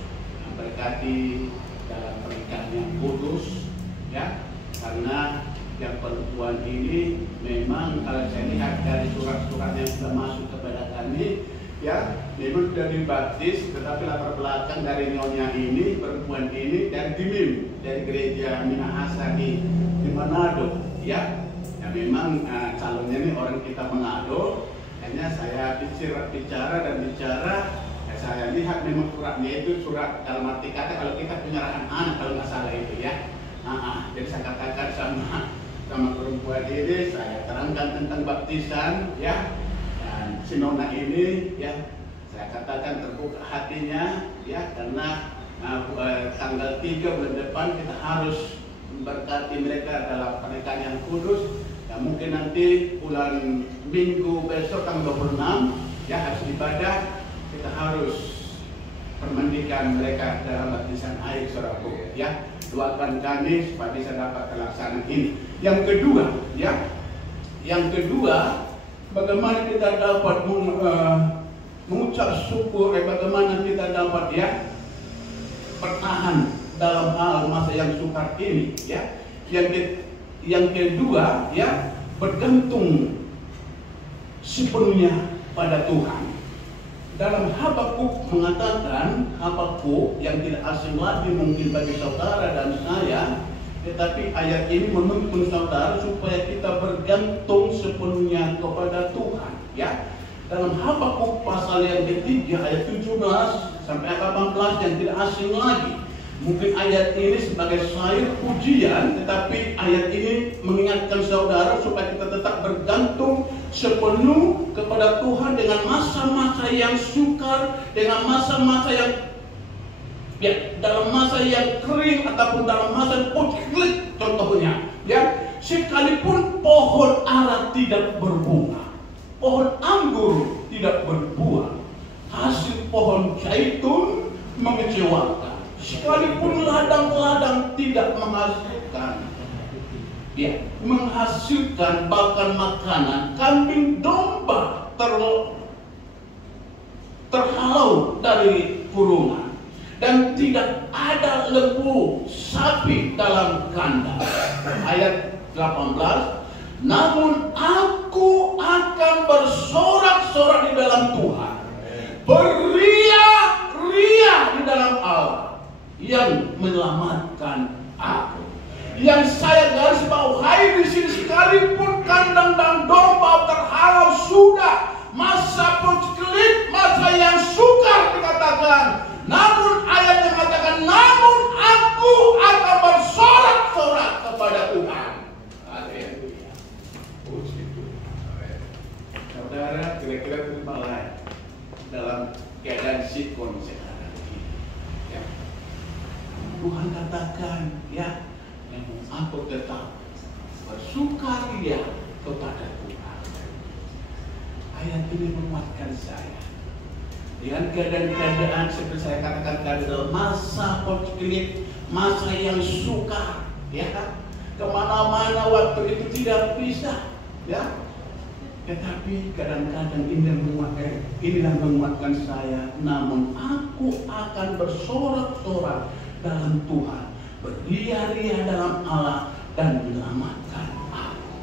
berkati dalam pernikahan yang kudus, ya. Karena yang perempuan ini memang kalau saya lihat dari surat-surat yang sudah masuk kepada kami, ya, memang sudah dibaptis, tetapi latar belakang dari nyonya ini, perempuan ini dari Dimim, dari gereja Minahasa di Manado, ya. Ya memang calonnya ini orang kita Manado. Hanya saya bicara, ya, saya lihat memang suratnya itu surat dalam arti kata kalau kita penyerahan anak kalau nggak salah itu, ya. Jadi saya katakan sama perempuan ini, saya terangkan tentang baptisan, ya. Dan si nona ini, ya, Saya katakan terbuka hatinya, ya, karena tanggal 3 bulan depan kita harus memberkati mereka dalam pernikahan yang kudus. Ya, mungkin nanti bulan Minggu besok tanggal 26, ya, harus ibadah, kita harus permandikan mereka dalam baptisan air, saudaraku, ya. Doakan kami supaya bisa dapat terlaksana ini. Yang kedua, ya, bagaimana kita dapat mengucap syukur, bagaimana kita dapat, ya, bertahan dalam hal masa yang sukar ini, ya. Yang kedua, ya, bergantung sepenuhnya pada Tuhan. Dalam Habakuk mengatakan, Habakuk yang tidak asing lagi mungkin bagi saudara dan saya, tetapi ayat ini menuntun saudara supaya kita bergantung sepenuhnya kepada Tuhan, ya. Dalam Habakuk pasal yang ketiga ayat 17 sampai 18 yang tidak asing lagi. Mungkin ayat ini sebagai sayur pujian, tetapi ayat ini mengingatkan saudara supaya kita tetap bergantung sepenuh kepada Tuhan dengan masa-masa yang sukar, dengan masa-masa yang, ya, dalam masa yang kering ataupun dalam masa putih, contohnya, ya, sekalipun pohon ara tidak berbunga, pohon anggur tidak berbuah, hasil pohon zaitun mengecewakan. Sekalipun ladang-ladang tidak menghasilkan, ya, menghasilkan bahkan makanan, kambing domba terhalau dari kurungan, dan tidak ada lembu sapi dalam kandang. Ayat 18, namun aku akan bersorak-sorak di dalam Tuhan, beria-ria di dalam Allah yang menyelamatkan aku. Yang saya garis bawahi di sini, sekalipun kandang dan domba terhalau sudah, masa putih, masa yang sukar dikatakan, namun ayat yang mengatakan, namun aku akan bersorak-sorak kepada Tuhan. Haleluya. Puji Tuhan. Saudara, kira-kira terima dalam keadaan sikon sekarang ini, ya. Tuhan katakan, ya, aku tetap bersukaria kepada Tuhan. Ayat ini menguatkan saya. Dengan keadaan-keadaan seperti saya katakan tadi, dalam masa konflik, masa yang sukar, ya, kemana-mana waktu itu tidak bisa, ya. Tetapi kadang-kadang inilah menguatkan saya. Namun aku akan bersorak-sorak dalam Tuhan, beria-ria dalam Allah, dan menyelamatkan aku.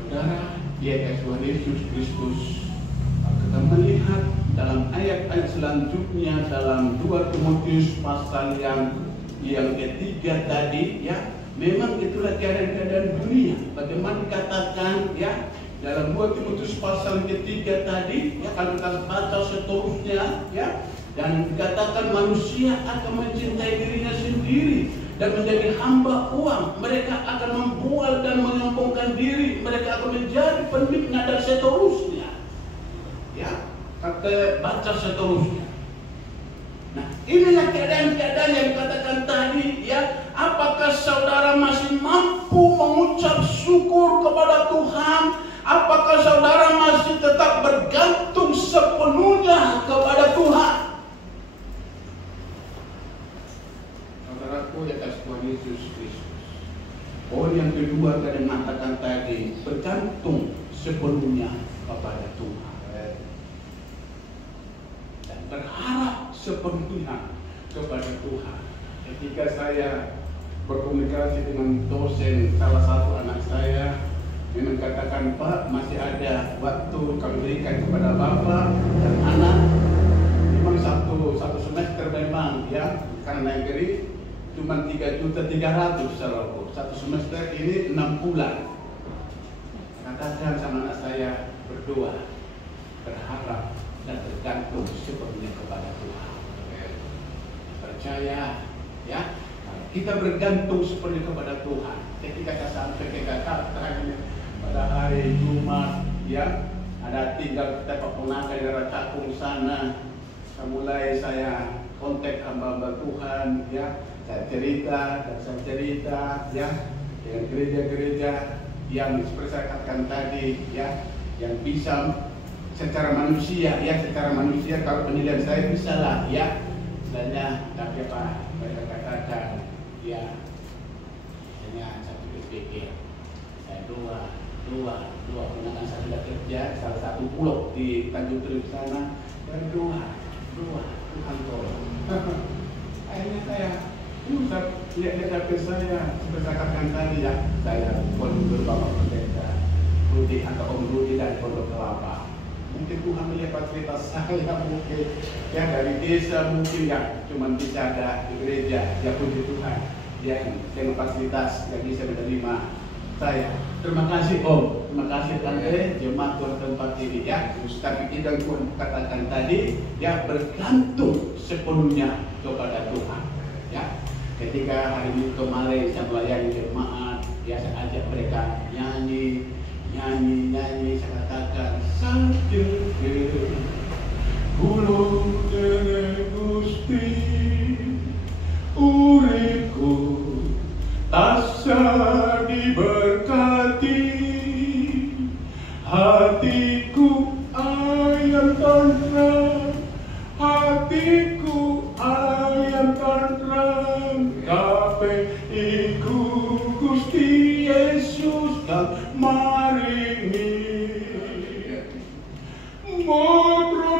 Saudara, di atas Tuhan Yesus Kristus, kita melihat dalam ayat-ayat selanjutnya dalam 2 Timotius pasal yang ketiga tadi, ya, memang itulah keadaan-keadaan dunia. Bagaimana dikatakan, ya, dalam 2 Timotius pasal ketiga tadi, ya, kalau kita baca seterusnya, ya, dan dikatakan manusia akan mencintai dirinya sendiri dan menjadi hamba uang. Mereka akan membual dan menyombongkan diri. Mereka akan menjadi pemfitnah dan seterusnya. Ya, kata baca seterusnya. Nah, inilah keadaan-keadaan yang dikatakan tadi, ya. Apakah saudara masih mampu mengucap syukur kepada Tuhan? Apakah saudara masih tetap bergantung sepenuhnya kepada Tuhan? Saudaraku, di atas Tuhan Yesus Kristus. Poin yang kedua tadi mengatakan tadi, bergantung sepenuhnya kepada Tuhan dan berharap sepenuhnya kepada Tuhan. Ketika saya berkomunikasi dengan dosen salah satu anak saya, dia mengatakan, Pak, masih ada waktu kami berikan kepada Bapak dan anak. Memang satu semester memang, ya, karena negeri cuma 3.300.000 saudaraku. Satu semester ini 6 bulan. Katakan sama anak saya, berdoa, berharap, dan bergantung sepenuhnya kepada Tuhan. Percaya, ya, kita bergantung sepenuhnya kepada Tuhan. Ketika kita sampai ke kata terakhir pada hari Jumat, ya, Ada tinggal kita keponakan di daerah Cakung sana. Mulai saya kontak hamba-hamba Tuhan, ya, saya cerita, ya, dengan gereja-gereja yang seperti saya katakan tadi, ya, yang bisa secara manusia, ya, secara manusia kalau penilaian saya bisa lah, ya, misalnya, tapi apa mereka katakan, ya, hanya satu berpikir, saya dua gunakan saya sudah kerja salah satu pulau di Tanjung Priok sana, dan dua Tuhan tolong. Akhirnya saya lihat HP saya seperti saya katakan tadi, ya, saya kondur Bapak Pendeta Rudi atau Om Rudi dari Pondok Kelapa. Mungkin Tuhan melihat fasilitas saya mungkin, ya, dari desa mungkin, ya, cuma bisa ada di gereja, ya, puji Tuhan, ya, dengan fasilitas yang bisa menerima saya. Terima kasih Om, terima kasih Tante, jemaat Tuhan tempat ini, ya. Tapi itu yang Tuhan katakan tadi, ya, bergantung sepenuhnya kepada Tuhan, ya. Ketika hari ini kemarin saya melayani jemaat, ya, saya ajak mereka nyanyi, saya katakan saking kulo dere Gusti uripku asa diberkati, hatiku ayam tentram, kabeh iku Gusti Yesus kang maringi modro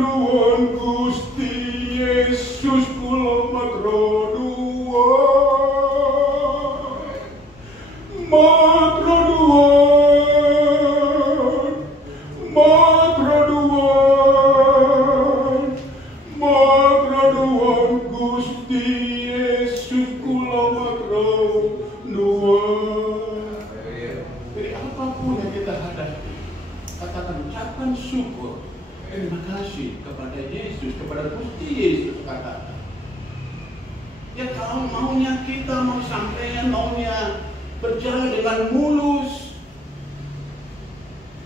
nuwun Gusti Yesus kula magro nuwun Gusti Yesus kula magro nuwun. Jadi apapun yang kita hadapi, katakan ucapan syukur, terima kasih kepada Yesus, kepada Gusti Yesus, katakan. Ya, kalau maunya kita mau sampean, maunya berjalan dengan mulus,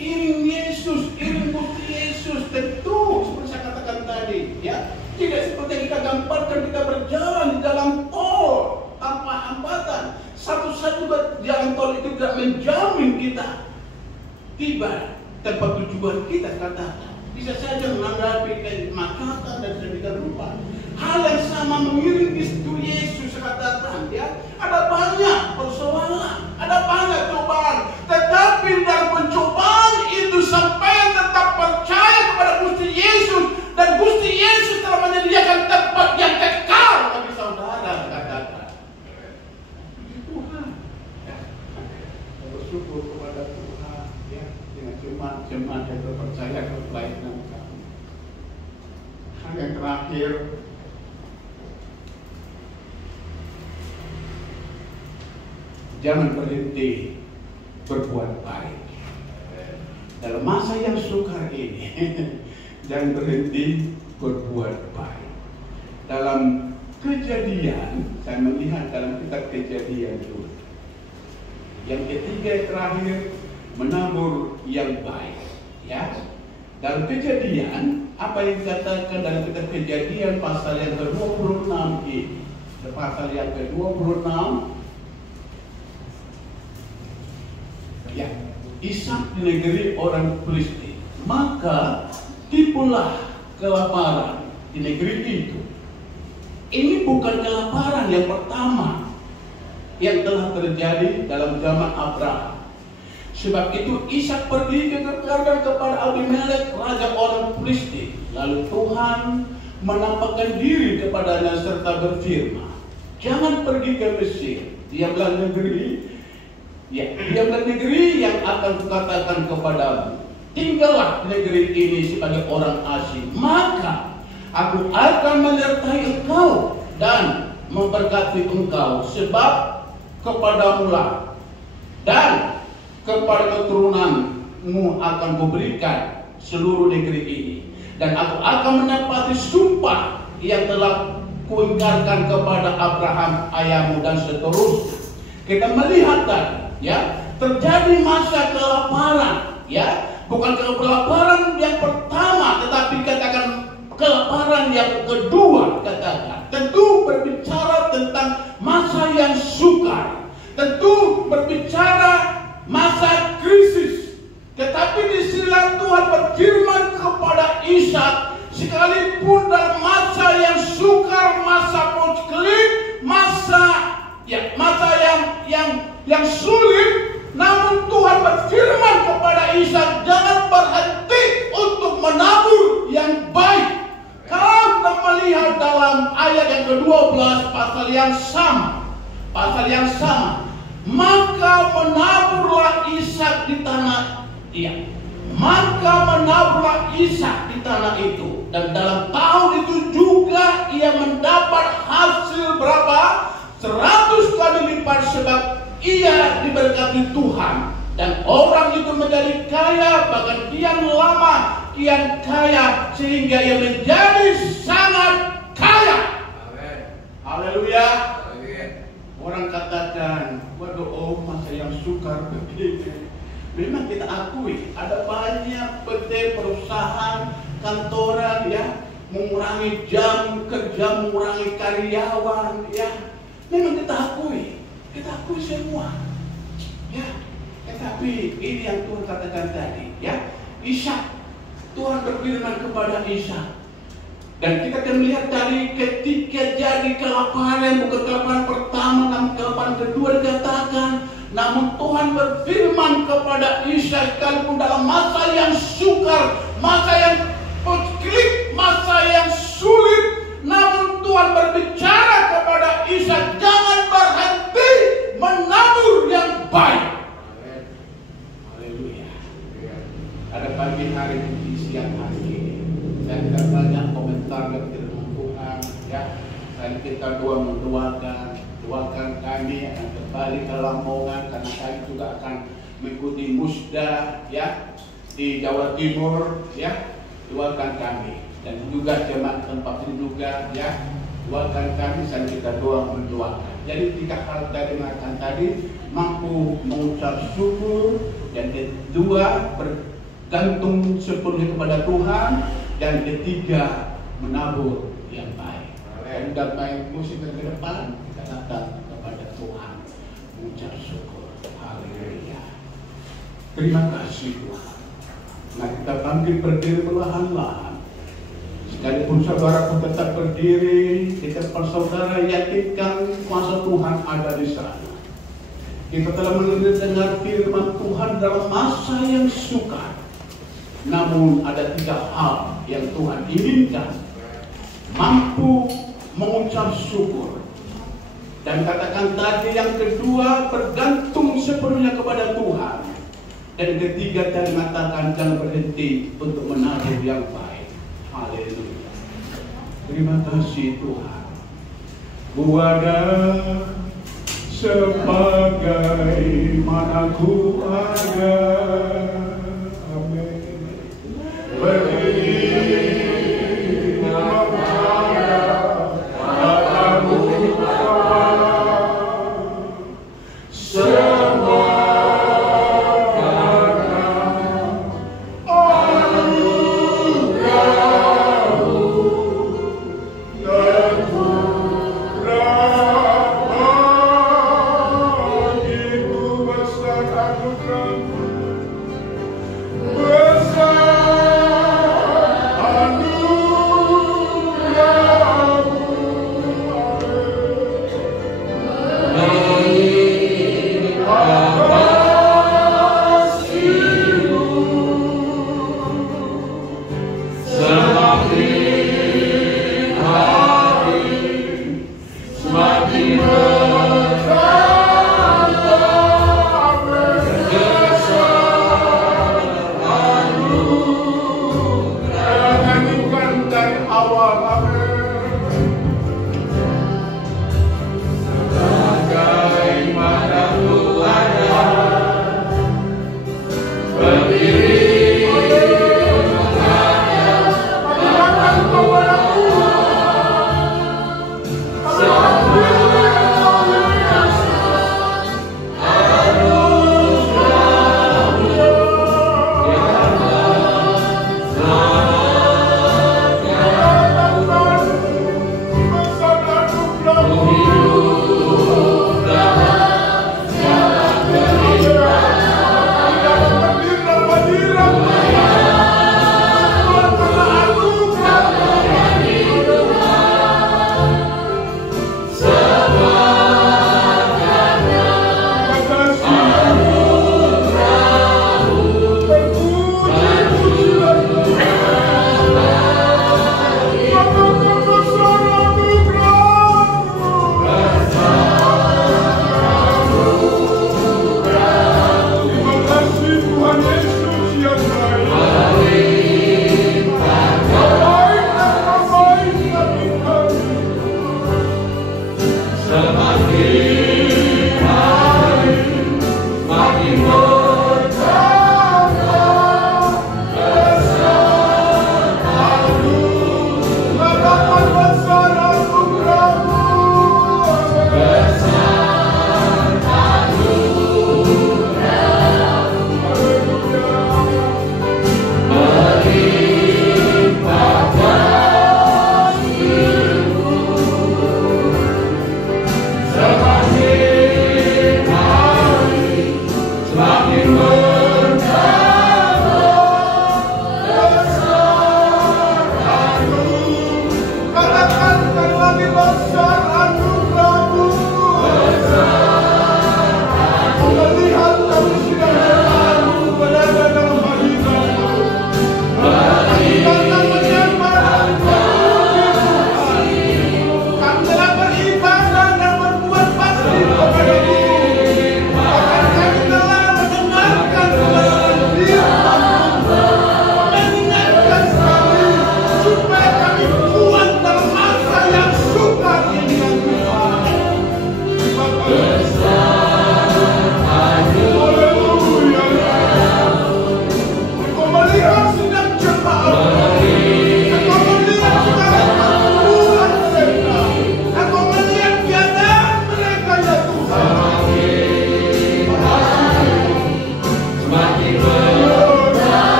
iring Yesus, iring Gusti Yesus, tentu seperti saya katakan tadi, ya, tidak seperti yang kita gambarkan kita berjalan di dalam tol tanpa hambatan. Satu-satu jalan tol itu tidak menjamin kita tiba tempat tujuan kita, katakan. Bisa saja menghadapi kemacetan dan sedemikian rupa. Hal yang sama mengiring Kristus Yesus, katakan, ya. Ada banyak persoalan, ada banyak cobaan, tetapi dalam pencobaan itu sampai tetap percaya kepada Gusti Yesus, dan Gusti Yesus telah menyediakan tempat yang kekal bagi saudara, katakan. Tuhan, ya, bersyukur kepada Tuhan, ya, dengan jemaat yang terpercaya kepada pelayanan kami. Hal yang terakhir, jangan berhenti berbuat baik. Dalam masa yang sukar ini, jangan berhenti berbuat baik. Dalam Kejadian, saya melihat dalam kitab Kejadian itu, yang ketiga terakhir, menabur yang baik. Ya, dalam Kejadian, apa yang dikatakan dalam kitab Kejadian pasal yang ke-26 ini, pasal yang ke-26. Ya, Ishak di negeri orang Filistin, maka timbullah kelaparan di negeri itu. Ini bukan kelaparan yang pertama yang telah terjadi dalam zaman Abraham. Sebab itu Ishak pergi ke Gerar kepada Abimelek, raja orang Filistin. Lalu Tuhan menampakkan diri kepadanya serta berfirman, jangan pergi ke Mesir, diamlah negeri. Ya, diamlah negeri yang akan kukatakan kepadamu. Tinggallah negeri ini sebagai orang asing. Maka aku akan menyertai engkau dan memberkati engkau, sebab kepadamulah dan kepada keturunanmu akan kuberikan seluruh negeri ini. Dan aku akan menepati sumpah yang telah kuingkarkan kepada Abraham ayahmu dan seterusnya. Kita melihat tadi, ya, terjadi masa kelaparan, ya, bukan kelaparan yang pertama, tetapi katakan kelaparan yang kedua, katakan. Tentu berbicara tentang masa yang sukar, tentu berbicara masa krisis. Tetapi di sini Tuhan berfirman kepada Ishak, sekalipun dalam masa yang sukar, masa konflik, masa yang sulit, namun Tuhan berfirman kepada Ishak, jangan berhenti untuk menabur yang baik. Kalau kita melihat dalam ayat yang ke-12 pasal yang sama, maka menaburlah Ishak di tanah itu, dan dalam tahun itu juga ia mendapat hasil berapa? 100 kali lipat, sebab ia diberkati Tuhan, dan orang itu menjadi kaya, bahkan kian lama kian kaya, sehingga ia menjadi sangat kaya. Haleluya. Orang katakan, waduh, masa yang sukar begini. Memang kita akui ada banyak PT, perusahaan, kantoran, ya, mengurangi jam kerja, mengurangi karyawan, ya. Memang kita akui semua, ya. Tetapi ini yang Tuhan katakan tadi, ya. Ishak, Tuhan berfirman kepada Ishak, dan kita akan melihat dari ketika jadi kelaparan, bukan kelaparan pertama, namun kelaparan kedua dikatakan. Namun Tuhan berfirman kepada Ishak, sekalipun dalam masa yang sukar, masa yang konflik, masa yang sulit, namun Tuhan berbicara kepada Ishak, jangan berhenti menabur yang baik. Haleluya. Ada pagi hari di siang hari ini, saya tidak banyak komentar dari firman Tuhan, ya. Dan kita doakan kami akan kembali ke Lamongan, karena kami juga akan mengikuti musda, ya, di Jawa Timur, ya. Doakan kami, dan juga jemaat tempat ini juga, ya, doakan kami, dan kita mendoakan. Jadi 3 hal tadi mengatakan tadi, mampu mengucap syukur, dan kedua bergantung sepenuhnya kepada Tuhan, dan ketiga menabur yang baik. Dan main musik ke depan, kita datang kepada Tuhan, mengucap syukur. Haleluya. Terima kasih Tuhan. Nah, kita bangkit berdiri perlahan-lahan. Sekalipun saudara pun tetap berdiri, di depan saudara yakinkan kuasa Tuhan ada di sana. Kita telah mendengar firman Tuhan dalam masa yang sukar. Namun ada 3 hal yang Tuhan inginkan. Mampu mengucap syukur, dan katakan tadi yang kedua bergantung sepenuhnya kepada Tuhan, dan ketiga tadi mengatakan jangan berhenti untuk menabur yang baik. Haleluya. Terima kasih Tuhan. Buada sebagaimana ku ada. Amin. Semakin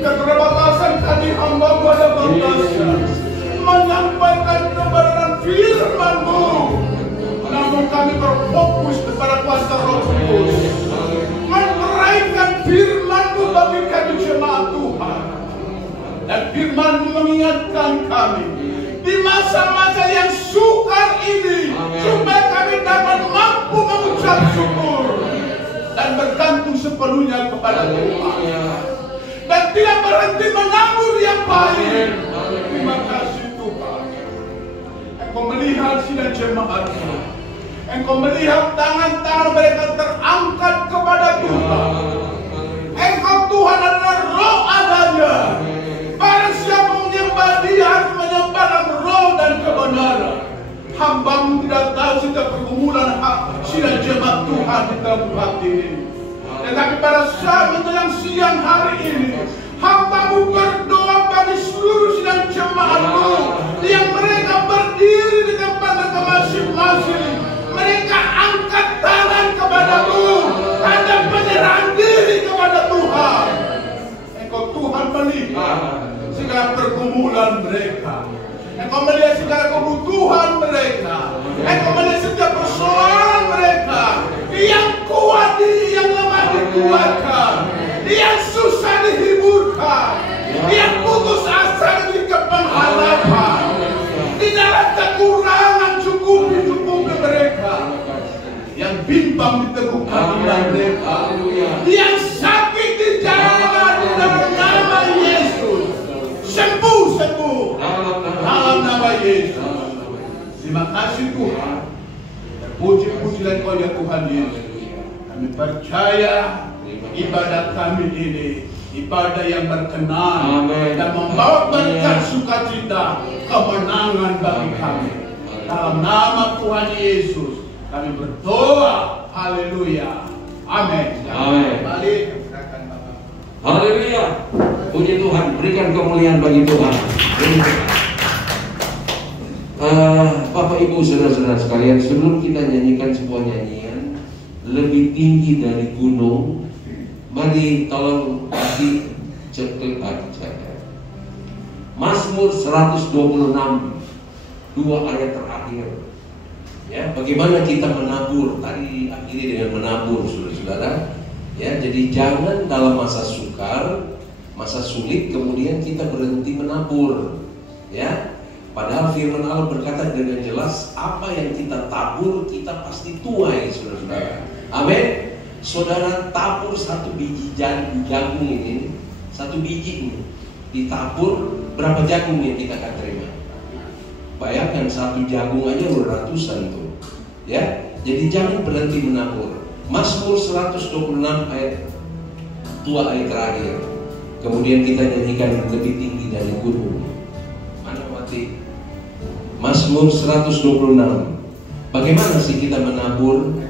Keterbatasan kami hamba-Mu ada batasan menyampaikan kebenaran firman-Mu. Namun kami berfokus kepada kuasa Roh Kudus, meneraikan firman-Mu bagi kami jemaat Tuhan. Dan firman-Mu mengingatkan kami di masa-masa yang sukar ini, supaya kami dapat mampu mengucap syukur dan bergantung sepenuhnya kepada Tuhan, dan tidak berhenti menabur yang baik. Terima kasih Tuhan. Engkau melihat sidang jemaat-Mu. Engkau melihat tangan-tangan mereka terangkat kepada Tuhan. Engkau Tuhan adalah roh adanya. Barang siapa menyembah Dia harus menyembah dalam roh dan kebenaran. Hamba-Mu tidak tahu setiap pergumulan sidang jemaat Tuhan di tempat ini. Tetapi pada saat menjelang siang hari ini, hamba-Mu berdoa bagi seluruh sidang jemaat-Mu yang mereka berdiri di tempat mereka masing-masing. Mereka angkat tangan kepada-Mu, tanda penyerahan diri kepada Tuhan. Engkau Tuhan melihat segala pergumulan mereka. Engkau melihat segala kebutuhan mereka. Engkau melihat setiap persoalan mereka. Yang kuat diri, yang lemah dikuatkan. Yang susah dihiburkan. Yang putus asa diberikan pengharapan. Di dalam kekurangan cukupi mereka. Yang bimbang diteguhkan mereka. Yang sakit dijalan dalam nama Yesus. Sembuh dalam nama Yesus. Terima kasih Tuhan. Puji-puji dan kau ya Tuhan Yesus. Kami percaya ibadah kami ini ibadah yang berkenan dan membawa berkat sukacita, kemenangan bagi kami. Dalam nama Tuhan Yesus kami berdoa. Haleluya. Amin. Balik. Haleluya. Puji Tuhan, berikan kemuliaan bagi Tuhan. Bapak Ibu saudara-saudara sekalian, sebelum kita nyanyikan sebuah nyanyian lebih tinggi dari gunung, mari tolong kasih cetek aja. Mazmur 126, 2 ayat terakhir. Ya, bagaimana kita menabur? Tadi akhiri dengan menabur, saudara-saudara. Ya, jadi jangan dalam masa sukar, masa sulit kemudian kita berhenti menabur. Ya, padahal firman Allah berkata dengan jelas, apa yang kita tabur kita pasti tuai, saudara-saudara. Amin. Saudara tabur satu biji jagung ini, satu biji ini ditabur, berapa jagung yang kita akan terima? Bayangkan satu jagung aja ratusan tuh. Ya, jadi jangan berhenti menabur. Mazmur 126 ayat 2 ayat terakhir. Kemudian kita nyanyikan lebih tinggi dari gunung. Mana mati? Mazmur 126. Bagaimana sih kita menabur?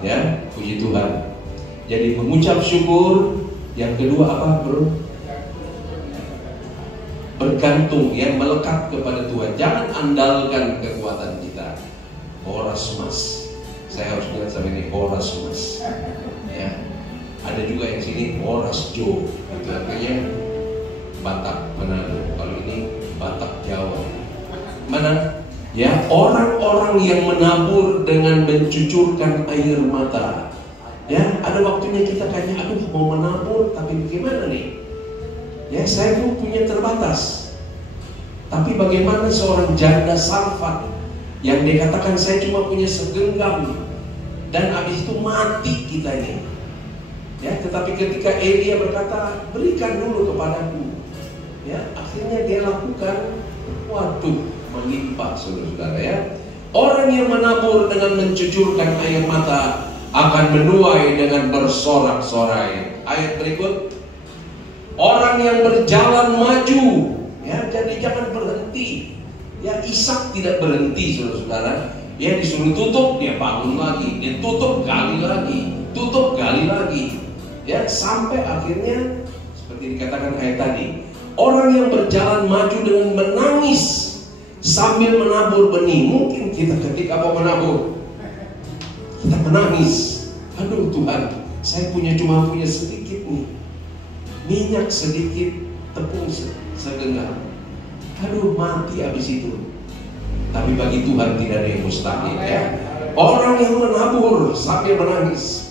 Ya, puji Tuhan. Jadi mengucap syukur. Yang kedua apa, bro? Bergantung, yang melekat kepada Tuhan. Jangan andalkan kekuatan kita. Horas mas. Saya harus bilang sama ini horas mas. Ya. Ada juga yang sini horas jo. Itu artinya Batak Manado. Kalau ini Batak Jawa. Mana? Ya, orang-orang yang menabur dengan mencucurkan air mata. Ya, ada waktunya kita kayaknya aduh mau menabur tapi bagaimana nih? Ya, saya pun punya terbatas. Tapi bagaimana seorang janda Sarfat yang dikatakan saya cuma punya segenggam dan habis itu mati kita ini. Ya, tetapi ketika Elia berkata berikan dulu kepadaku, ya, akhirnya dia lakukan. Waduh, melimpah saudara-saudara ya. Orang yang menabur dengan mencucurkan air mata akan menuai dengan bersorak-sorai. Ayat berikut. Orang yang berjalan maju, ya, jadi jangan berhenti. Ya, Ishak tidak berhenti, saudara-saudara. Ya, disuruh tutup, dia bangun lagi. Dia tutup, gali lagi. Tutup, gali lagi. Ya, sampai akhirnya seperti dikatakan ayat tadi, orang yang berjalan maju dengan menangis sambil menabur benih. Mungkin kita ketika mau menabur, kita menangis. Aduh Tuhan, saya cuma punya sedikit nih. minyak sedikit, tepung segenggam. Aduh, mati habis itu. Tapi bagi Tuhan tidak ada yang mustahil, ya. Orang yang menabur sambil menangis,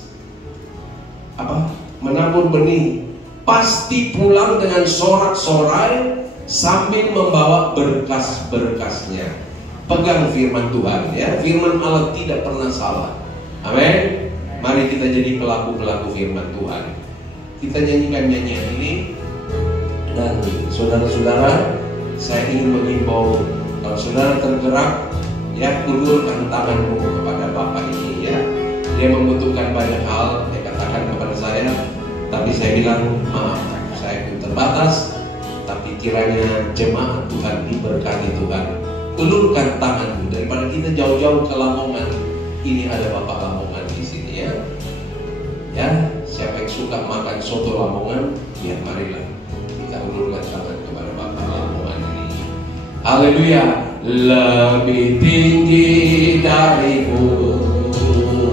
menabur benih, pasti pulang dengan sorak-sorai sambil membawa berkas-berkasnya. Pegang firman Tuhan, ya. Firman Allah tidak pernah salah. Amin. Mari kita jadi pelaku-pelaku firman Tuhan. Kita nyanyikan nyanyian ini. Dan saudara-saudara, saya ingin mengimbau, kalau saudara tergerak, ya, ulurkan tanganmu kepada Bapak ini, ya. Dia membutuhkan banyak hal. Dia katakan kepada saya, tapi saya bilang, maaf, saya pun terbatas. Tapi kiranya jemaat Tuhan diberkati Tuhan. Ulurkan tanganmu, daripada kita jauh-jauh ke Lamongan. Ini ada Bapak Lamongan di sini, ya. Ya, siapa yang suka makan soto Lamongan, ya marilah kita ulurkan tangan kepada Bapak Lamongan ini. Haleluya. Lebih tinggi dari gunung,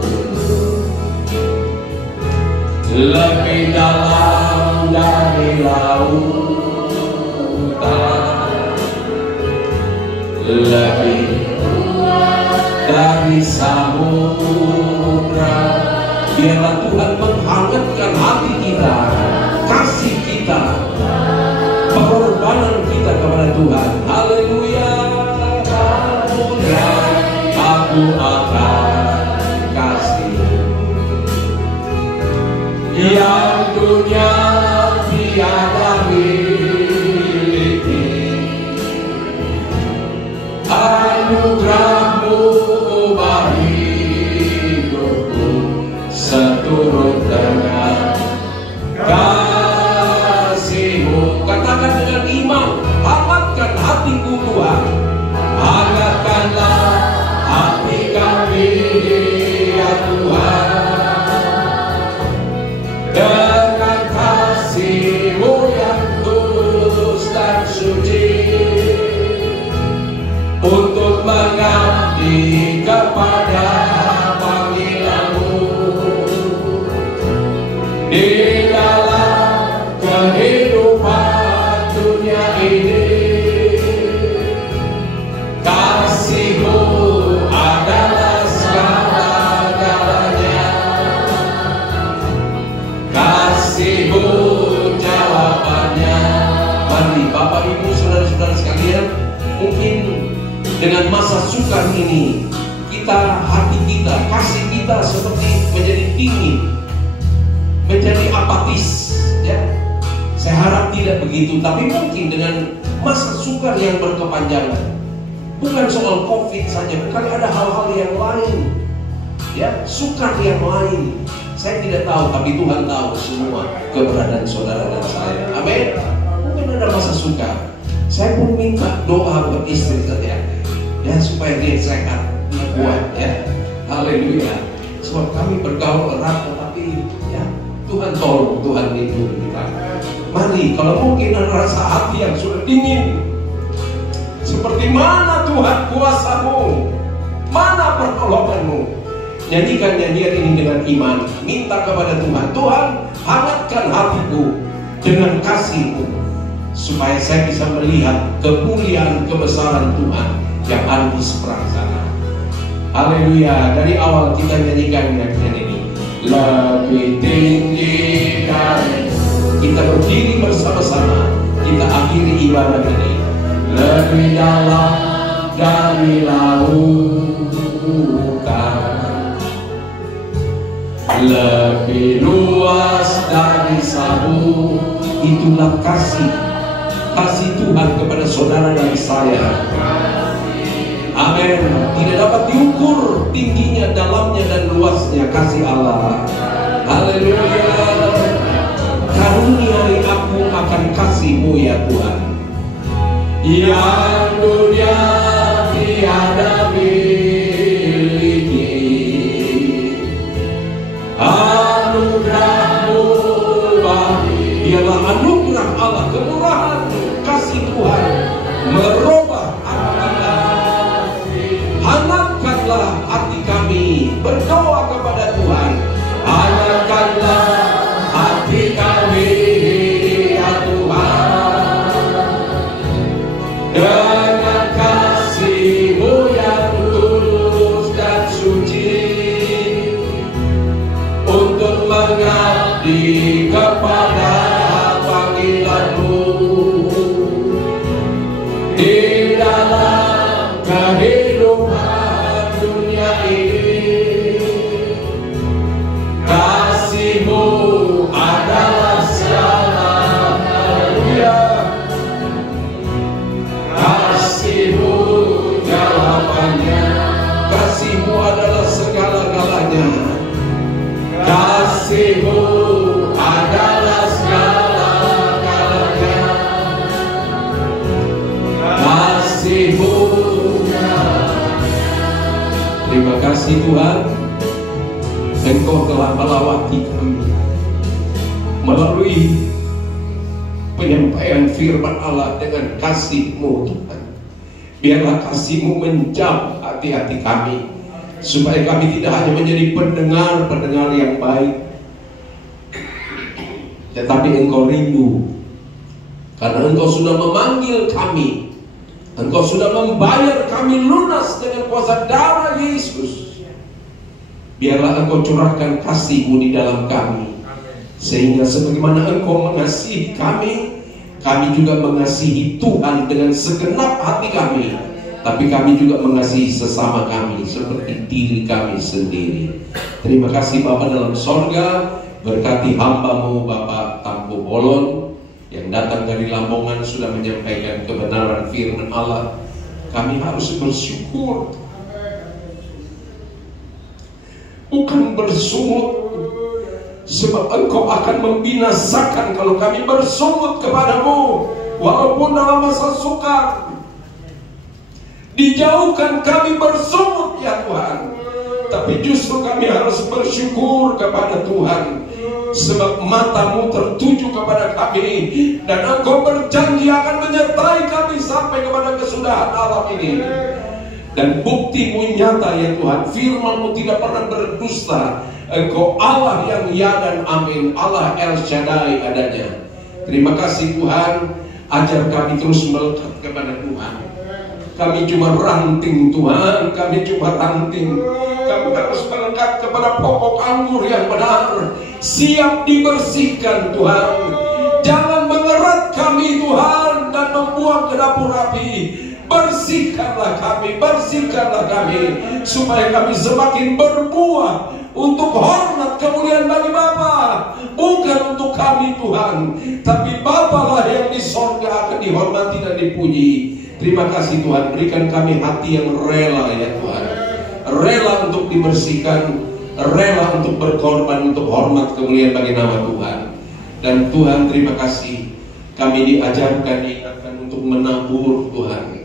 lebih dalam dari lautan, lebih luas dari samudra. Biarlah Tuhan menghangatkan hati kita, kasih kita, pengorbanan kita kepada Tuhan. Haleluya. Aku akan kasih yang dunia tiada miliki. Anugerah-Mu ubah hidupku seturut dengan kasih-Mu. Katakan dengan iman, hangatkan hatiku Tuhan, hangatkanlah hati kami ya Tuhan, dengan kasih-Mu yang tulus dan suci, untuk mengabdi kepada panggilan-Mu di dalam kehidupan dunia ini. Kasih-Mu adalah segala-galanya, kasih-Mu jawabannya. Mari Bapak Ibu saudara-saudara sekalian, mungkin dengan masa sukar ini, hati kita, kasih kita seperti menjadi dingin, menjadi apatis, ya. Saya harap tidak begitu, tapi mungkin dengan masa sukar yang berkepanjangan, bukan soal COVID saja, bukan, ada hal-hal yang lain, ya, sukar yang lain. Saya tidak tahu, tapi Tuhan tahu semua keberadaan saudara dan saya. Amin. Mungkin ada masa sukar. Saya pun minta doa buat istri saya, ya, supaya dia sehat, dia kuat, ya. Haleluya. Sebab kami bergaul erat, tetapi ya Tuhan tolong, Tuhan lindungi kita. Mari, kalau mungkin ada rasa hati yang sudah dingin, seperti mana Tuhan kuasa-Mu, mana pertolongan-Mu, nyanyikan nyanyian ini dengan iman. Minta kepada Tuhan, Tuhan hangatkan hatiku dengan kasih-Mu, supaya saya bisa melihat kemuliaan kebesaran Tuhan yang ada di seberang sana. Haleluya. Dari awal kita nyanyikan nyanyian ini, lebih tinggi dari. Kita berdiri bersama-sama, kita akhiri ibadah ini. Lebih dalam dari lautan, lebih luas dari samudra. Itulah kasih Tuhan kepada saudara dan saya. Amin. Tidak dapat diukur tingginya, dalamnya dan luasnya kasih Allah. Haleluya. Karuniai aku akan kasih-Mu ya Tuhan, yang dunia tiada miliki. Anugerah-Mu biarlah anugerah Allah, kemurahan kasih Tuhan merubah hati kita. Hangatkanlah hati kami, berdoa kepada Tuhan. Hangatkanlah hati kami mengabdi kepada panggilanmu di dalam kehidupan dunia ini. Kasih-Mu adalah segala-galanya, kasih-Mu jawabannya, kasih-Mu adalah segala-galanya, kasih-Mu adalah segala-galanya, kasih-Mu. Terima kasih Tuhan, Engkau telah melawati kami melalui penyampaian firman Allah dengan kasih-Mu Tuhan. Biarlah kasih-Mu menjamah hati-hati kami, supaya kami tidak hanya menjadi pendengar-pendengar yang baik, tetapi Engkau rindu, karena Engkau sudah memanggil kami, Engkau sudah membayar kami lunas dengan kuasa darah Yesus. Biarlah Engkau curahkan kasih-Mu di dalam kami, sehingga sebagaimana Engkau mengasihi kami, kami juga mengasihi Tuhan dengan segenap hati kami. Tapi kami juga mengasihi sesama kami seperti diri kami sendiri. Terima kasih Bapa dalam sorga. Berkati hamba-Mu Bapak Tampu Bolon yang datang dari Lamongan sudah menyampaikan kebenaran firman Allah. Kami harus bersyukur, bukan bersungut, sebab Engkau akan membinasakan kalau kami bersungut kepadamu. Walaupun dalam masa sukar, dijauhkan kami bersungut ya Tuhan, tapi justru kami harus bersyukur kepada Tuhan, sebab mata-Mu tertuju kepada kami, dan Engkau berjanji akan menyertai kami sampai kepada kesudahan alam ini. Dan bukti-Mu nyata ya Tuhan, firman-Mu tidak pernah berdusta. Engkau Allah yang ya dan amin, Allah El Shaddai adanya. Terima kasih Tuhan, ajar kami terus melekat kepada Tuhan. Kami cuma ranting Tuhan, kami cuma ranting. Kami harus melekat kepada pokok anggur yang benar, siap dibersihkan Tuhan. Jangan mengerat kami Tuhan dan membuang ke dapur api. Bersihkanlah kami, supaya kami semakin berbuah untuk hormat kemuliaan bagi Bapa, bukan untuk kami Tuhan, tapi Bapa lah yang di sorga akan dihormati dan dipuji. Terima kasih Tuhan, berikan kami hati yang rela ya Tuhan, rela untuk dibersihkan, rela untuk berkorban untuk hormat kemuliaan bagi nama Tuhan. Dan Tuhan terima kasih, kami diajarkan, diingatkan untuk menabur Tuhan.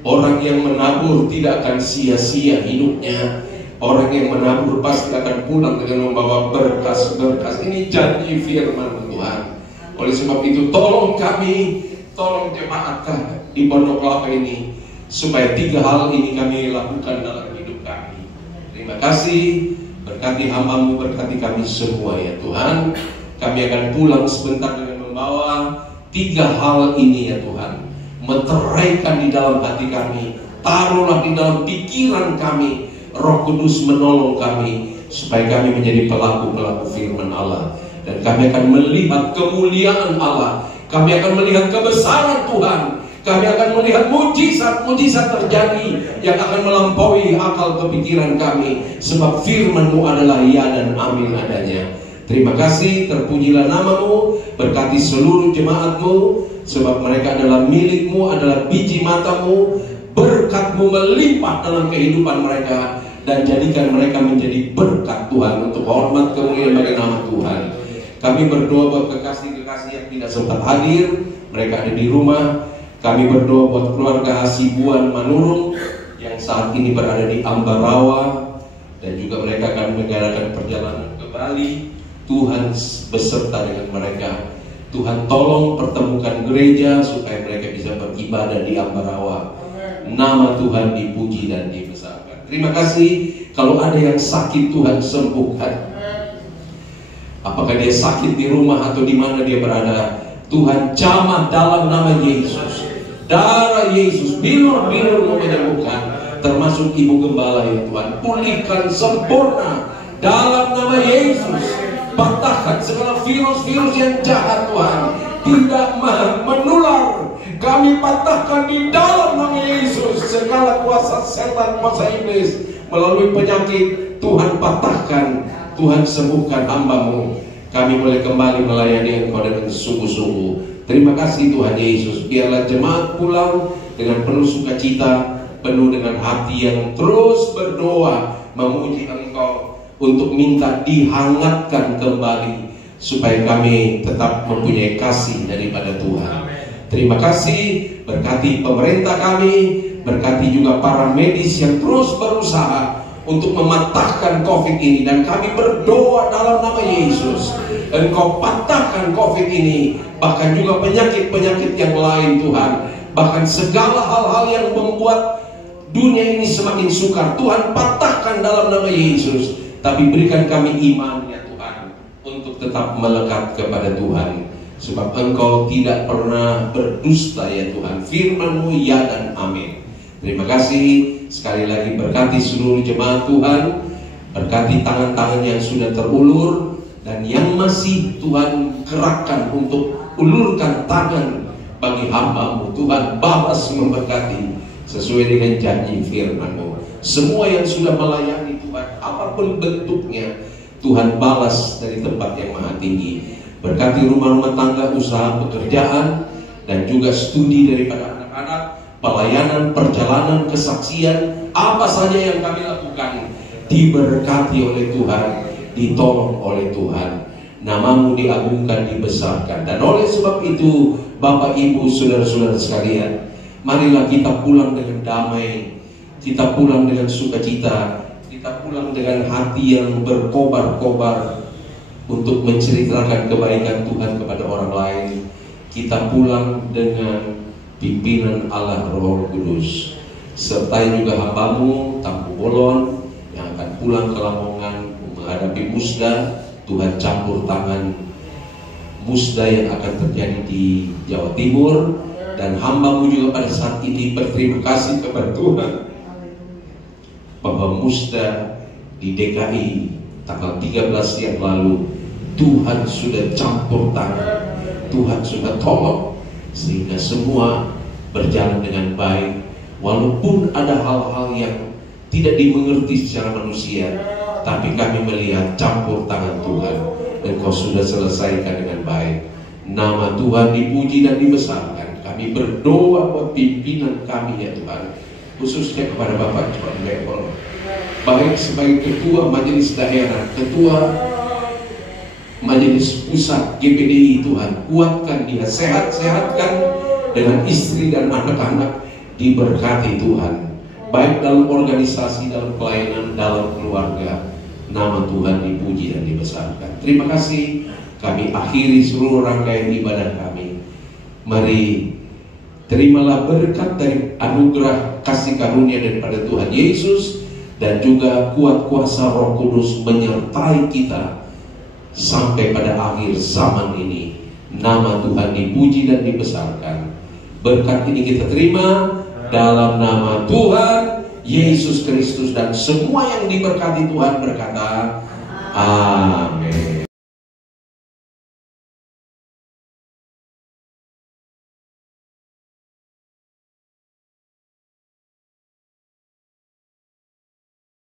Orang yang menabur tidak akan sia-sia hidupnya. Orang yang menabur pasti akan pulang dengan membawa berkas-berkas. Ini janji firman Tuhan. Oleh sebab itu tolong kami, tolong jemaat di Pondok Kelapa ini, supaya 3 hal ini kami lakukan dalam hidup kami. Terima kasih, berkati hamba-Mu, berkati kami semua ya Tuhan. Kami akan pulang sebentar dengan membawa 3 hal ini ya Tuhan. Meteraikan di dalam hati kami, taruhlah di dalam pikiran kami. Roh Kudus menolong kami supaya kami menjadi pelaku-pelaku firman Allah, dan kami akan melihat kemuliaan Allah, kami akan melihat kebesaran Tuhan, kami akan melihat mujizat-mujizat terjadi yang akan melampaui akal kepikiran kami, sebab firman-Mu adalah ya dan amin adanya. Terima kasih, terpujilah nama-Mu, berkati seluruh jemaat-Mu, sebab mereka adalah milik-Mu, adalah biji mata-Mu. Berkat-Mu melimpah dalam kehidupan mereka, dan jadikan mereka menjadi berkat Tuhan untuk hormat kemuliaan bagi nama Tuhan. Kami berdoa buat kekasih-kekasih yang tidak sempat hadir, mereka ada di rumah. Kami berdoa buat keluarga Hasibuan Manurung yang saat ini berada di Ambarawa, dan juga mereka akan menggarakan perjalanan ke Bali. Tuhan beserta dengan mereka. Tuhan tolong pertemukan gereja supaya mereka bisa beribadah di Ambarawa. Nama Tuhan dipuji dan dibesarkan. Terima kasih. Kalau ada yang sakit, Tuhan sembuhkan. Apakah dia sakit di rumah atau di mana dia berada, Tuhan jamah dalam nama Yesus. Darah Yesus, bilur-bilur menyembuhkan, termasuk ibu gembala ya Tuhan. Pulihkan sempurna dalam nama Yesus. patahkan segala virus-virus yang jahat Tuhan, tidak menular. Kami patahkan di dalam nama Yesus segala kuasa setan, kuasa iblis melalui penyakit. Tuhan patahkan, Tuhan sembuhkan hamba-Mu. Kami boleh kembali melayani Engkau dengan sungguh-sungguh. Terima kasih Tuhan Yesus. Biarlah jemaat pulang dengan penuh sukacita, penuh dengan hati yang terus berdoa memuji Engkau, untuk minta dihangatkan kembali supaya kami tetap mempunyai kasih daripada Tuhan. Terima kasih, berkati pemerintah kami, berkati juga para medis yang terus berusaha untuk mematahkan COVID ini, dan kami berdoa dalam nama Yesus, Engkau patahkan COVID ini, bahkan juga penyakit-penyakit yang lain Tuhan, bahkan segala hal-hal yang membuat dunia ini semakin sukar, Tuhan patahkan dalam nama Yesus. Tapi berikan kami iman ya Tuhan, untuk tetap melekat kepada Tuhan, sebab Engkau tidak pernah berdusta ya Tuhan. Firman-Mu ya dan amin. Terima kasih. Sekali lagi berkati seluruh jemaat Tuhan, berkati tangan-tangan yang sudah terulur, dan yang masih Tuhan gerakkan untuk ulurkan tangan bagi hamba-Mu. Tuhan balas memberkati sesuai dengan janji firman-Mu. Semua yang sudah melayani Tuhan, apapun bentuknya, Tuhan balas dari tempat yang maha tinggi. Berkati rumah-rumah tangga, usaha, pekerjaan, dan juga studi daripada anak-anak, pelayanan, perjalanan, kesaksian, apa saja yang kami lakukan, diberkati oleh Tuhan, ditolong oleh Tuhan. Nama-Mu diagungkan, dibesarkan. Dan oleh sebab itu, Bapak, Ibu, saudara-saudara sekalian, marilah kita pulang dengan damai, kita pulang dengan sukacita, kita pulang dengan hati yang berkobar-kobar untuk menceritakan kebaikan Tuhan kepada orang lain. Kita pulang dengan pimpinan Allah Roh Kudus. Sertai juga hamba-Mu Tampu Bolon yang akan pulang ke Lamongan menghadapi musda. Tuhan campur tangan musda yang akan terjadi di Jawa Timur. Dan hamba-Mu juga pada saat ini berterima kasih kepada Tuhan bahwa musda di DKI tanggal 13 yang lalu, Tuhan sudah campur tangan, Tuhan sudah tolong, sehingga semua berjalan dengan baik. Walaupun ada hal-hal yang tidak dimengerti secara manusia, tapi kami melihat campur tangan Tuhan, dan Kau sudah selesaikan dengan baik. Nama Tuhan dipuji dan dibesarkan. Kami berdoa buat pimpinan kami ya Tuhan, khususnya kepada Bapak Cuman Bepol, baik sebagai ketua majelis daerah, ketua majelis pusat GPDI. Tuhan kuatkan dia, sehatkan dengan istri dan anak-anak, diberkati Tuhan, baik dalam organisasi, dalam pelayanan, dalam keluarga. Nama Tuhan dipuji dan dibesarkan. Terima kasih. Kami akhiri seluruh rangkaian ibadah kami. Mari terimalah berkat dari anugerah kasih karunia daripada Tuhan Yesus, dan juga kuat kuasa Roh Kudus menyertai kita sampai pada akhir zaman ini. Nama Tuhan dipuji dan dibesarkan. Berkat ini kita terima dalam nama Tuhan Yesus Kristus, dan semua yang diberkati Tuhan berkata amin.